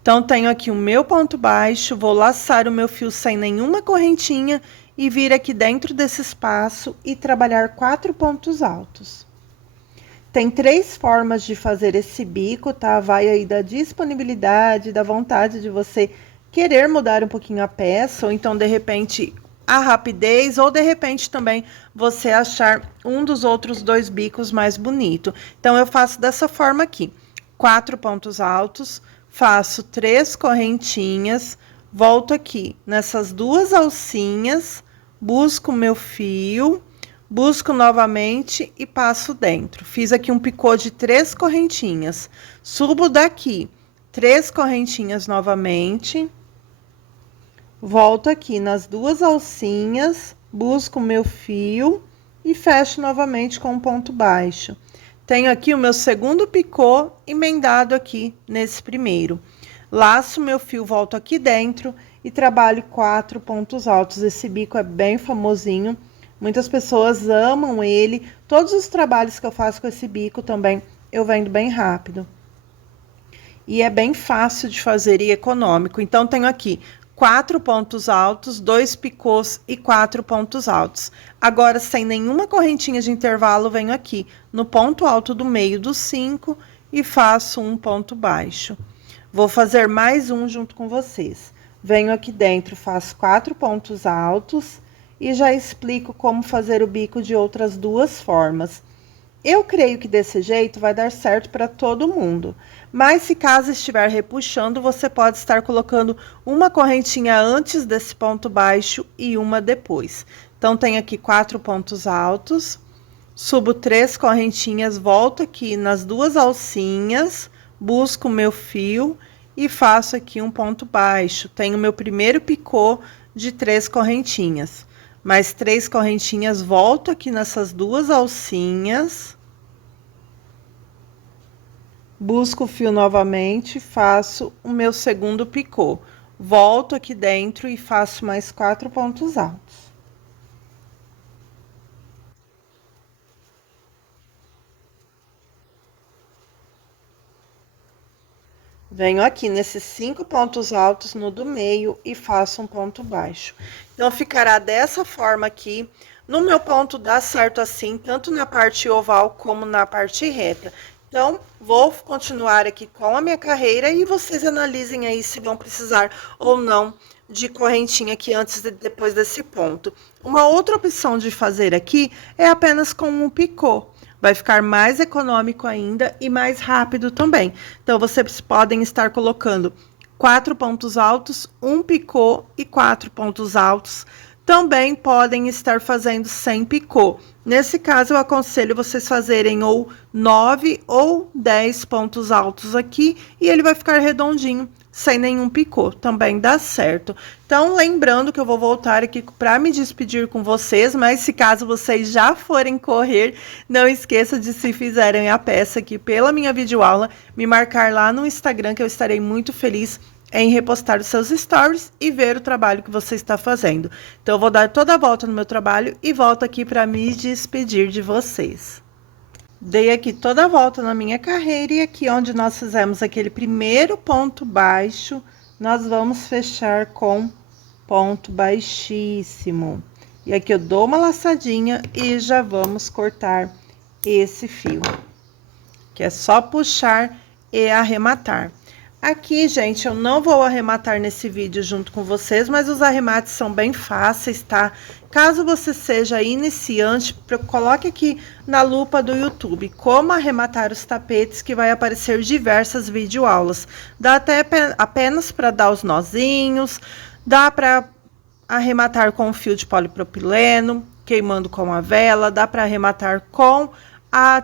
Então, tenho aqui o meu ponto baixo, vou laçar o meu fio sem nenhuma correntinha e vir aqui dentro desse espaço e trabalhar 4 pontos altos. Tem 3 formas de fazer esse bico, tá? Vai aí da disponibilidade, da vontade de você querer mudar um pouquinho a peça, ou então, de repente, a rapidez, ou de repente também você achar um dos outros 2 bicos mais bonito. Então, eu faço dessa forma aqui: 4 pontos altos, faço 3 correntinhas, volto aqui nessas 2 alcinhas, busco o meu fio, busco novamente e passo dentro. Fiz aqui um picô de 3 correntinhas. Subo daqui 3 correntinhas novamente. Volto aqui nas duas alcinhas, busco o meu fio e fecho novamente com um ponto baixo. Tenho aqui o meu segundo picô emendado aqui nesse primeiro. Laço meu fio, volto aqui dentro e trabalho 4 pontos altos. Esse bico é bem famosinho, muitas pessoas amam ele. Todos os trabalhos que eu faço com esse bico também eu vendo bem rápido. E é bem fácil de fazer e econômico. Então, tenho aqui 4 pontos altos, 2 picôs e 4 pontos altos. Agora, sem nenhuma correntinha de intervalo, venho aqui no ponto alto do meio dos 5 e faço um ponto baixo. Vou fazer mais um junto com vocês. Venho aqui dentro, faço 4 pontos altos e já explico como fazer o bico de outras duas formas. Eu creio que desse jeito vai dar certo para todo mundo. Mas se caso estiver repuxando, você pode estar colocando uma correntinha antes desse ponto baixo e uma depois. Então, tenho aqui 4 pontos altos, subo 3 correntinhas, volto aqui nas duas alcinhas, busco o meu fio e faço aqui um ponto baixo. Tenho meu primeiro picô de 3 correntinhas. Mais 3 correntinhas, volto aqui nessas duas alcinhas, busco o fio novamente, faço o meu segundo picô, volto aqui dentro e faço mais 4 pontos altos. Venho aqui nesses 5 pontos altos no do meio e faço um ponto baixo. Então, ficará dessa forma aqui. No meu ponto dá certo assim, tanto na parte oval como na parte reta. Então, vou continuar aqui com a minha carreira e vocês analisem aí se vão precisar ou não de correntinha aqui antes e depois desse ponto. Uma outra opção de fazer aqui é apenas com um picô. Vai ficar mais econômico ainda e mais rápido também. Então, vocês podem estar colocando 4 pontos altos, um picô e 4 pontos altos. Também podem estar fazendo sem picô. Nesse caso, eu aconselho vocês fazerem ou 9 ou 10 pontos altos aqui e ele vai ficar redondinho, sem nenhum picô, também dá certo. Então, lembrando que eu vou voltar aqui para me despedir com vocês, mas se caso vocês já forem correr, não esqueça de, se fizerem a peça aqui pela minha videoaula, me marcar lá no Instagram, que eu estarei muito feliz em repostar os seus stories e ver o trabalho que você está fazendo. Então, eu vou dar toda a volta no meu trabalho e volto aqui para me despedir de vocês. Dei aqui toda a volta na minha carreira e aqui onde nós fizemos aquele primeiro ponto baixo, nós vamos fechar com ponto baixíssimo. E aqui eu dou uma laçadinha e já vamos cortar esse fio, que é só puxar e arrematar. Aqui, gente, eu não vou arrematar nesse vídeo junto com vocês, mas os arremates são bem fáceis, tá? Caso você seja iniciante, coloque aqui na lupa do YouTube como arrematar os tapetes, que vai aparecer diversas videoaulas. Dá até apenas para dar os nozinhos, dá para arrematar com fio de polipropileno, queimando com a vela, dá para arrematar com...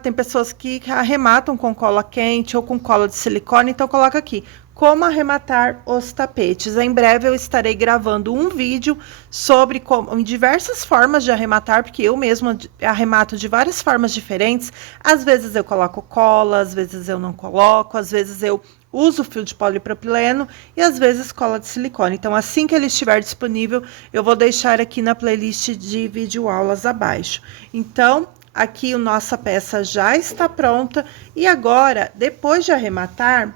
tem pessoas que arrematam com cola quente ou com cola de silicone, então coloca aqui como arrematar os tapetes. Em breve eu estarei gravando um vídeo sobre diversas formas de arrematar, porque eu mesma arremato de várias formas diferentes. Às vezes eu coloco cola, às vezes eu não coloco, às vezes eu uso fio de polipropileno e às vezes cola de silicone. Então, assim que ele estiver disponível, eu vou deixar aqui na playlist de videoaulas abaixo. Então, aqui a nossa peça já está pronta e agora, depois de arrematar,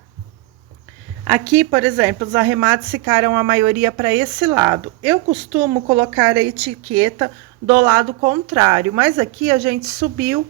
aqui, por exemplo, os arremates ficaram a maioria para esse lado. Eu costumo colocar a etiqueta do lado contrário, mas aqui a gente subiu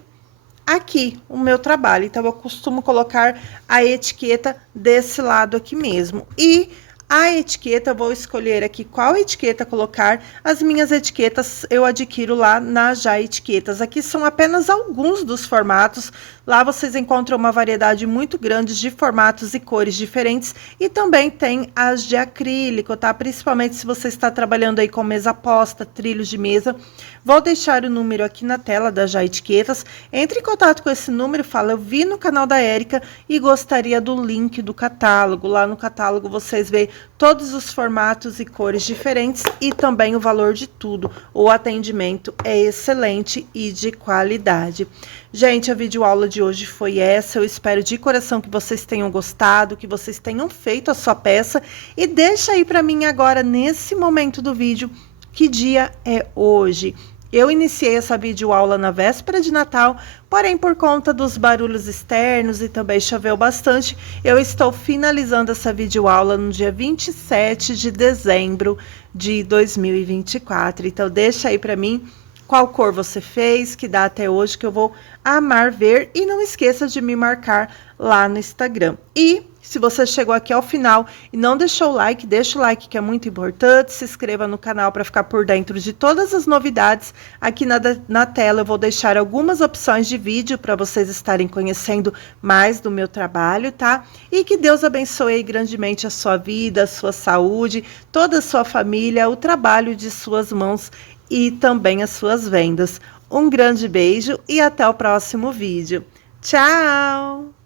aqui o meu trabalho, então eu costumo colocar a etiqueta desse lado aqui mesmo. E a etiqueta, eu vou escolher aqui qual etiqueta colocar. As minhas etiquetas eu adquiro lá na Já Etiquetas. Aqui são apenas alguns dos formatos. Lá vocês encontram uma variedade muito grande de formatos e cores diferentes. E também tem as de acrílico, tá? Principalmente se você está trabalhando aí com mesa posta, trilhos de mesa. Vou deixar o número aqui na tela das Já Etiquetas. Entre em contato com esse número, fala, eu vi no canal da Érica e gostaria do link do catálogo. Lá no catálogo vocês veem todos os formatos e cores diferentes e também o valor de tudo. O atendimento é excelente e de qualidade. Gente, a videoaula de hoje foi essa. Eu espero de coração que vocês tenham gostado, que vocês tenham feito a sua peça. E deixa aí para mim agora, nesse momento do vídeo, que dia é hoje. Eu iniciei essa videoaula na véspera de Natal, porém por conta dos barulhos externos e também choveu bastante, eu estou finalizando essa videoaula no dia 27 de dezembro de 2024. Então deixa aí para mim qual cor você fez, que dá até hoje, que eu vou amar ver. E não esqueça de me marcar lá no Instagram. E se você chegou aqui ao final e não deixou o like, deixa o like que é muito importante. Se inscreva no canal para ficar por dentro de todas as novidades. Aqui na tela eu vou deixar algumas opções de vídeo para vocês estarem conhecendo mais do meu trabalho, tá? E que Deus abençoe grandemente a sua vida, a sua saúde, toda a sua família, o trabalho de suas mãos e também as suas vendas. Um grande beijo e até o próximo vídeo. Tchau!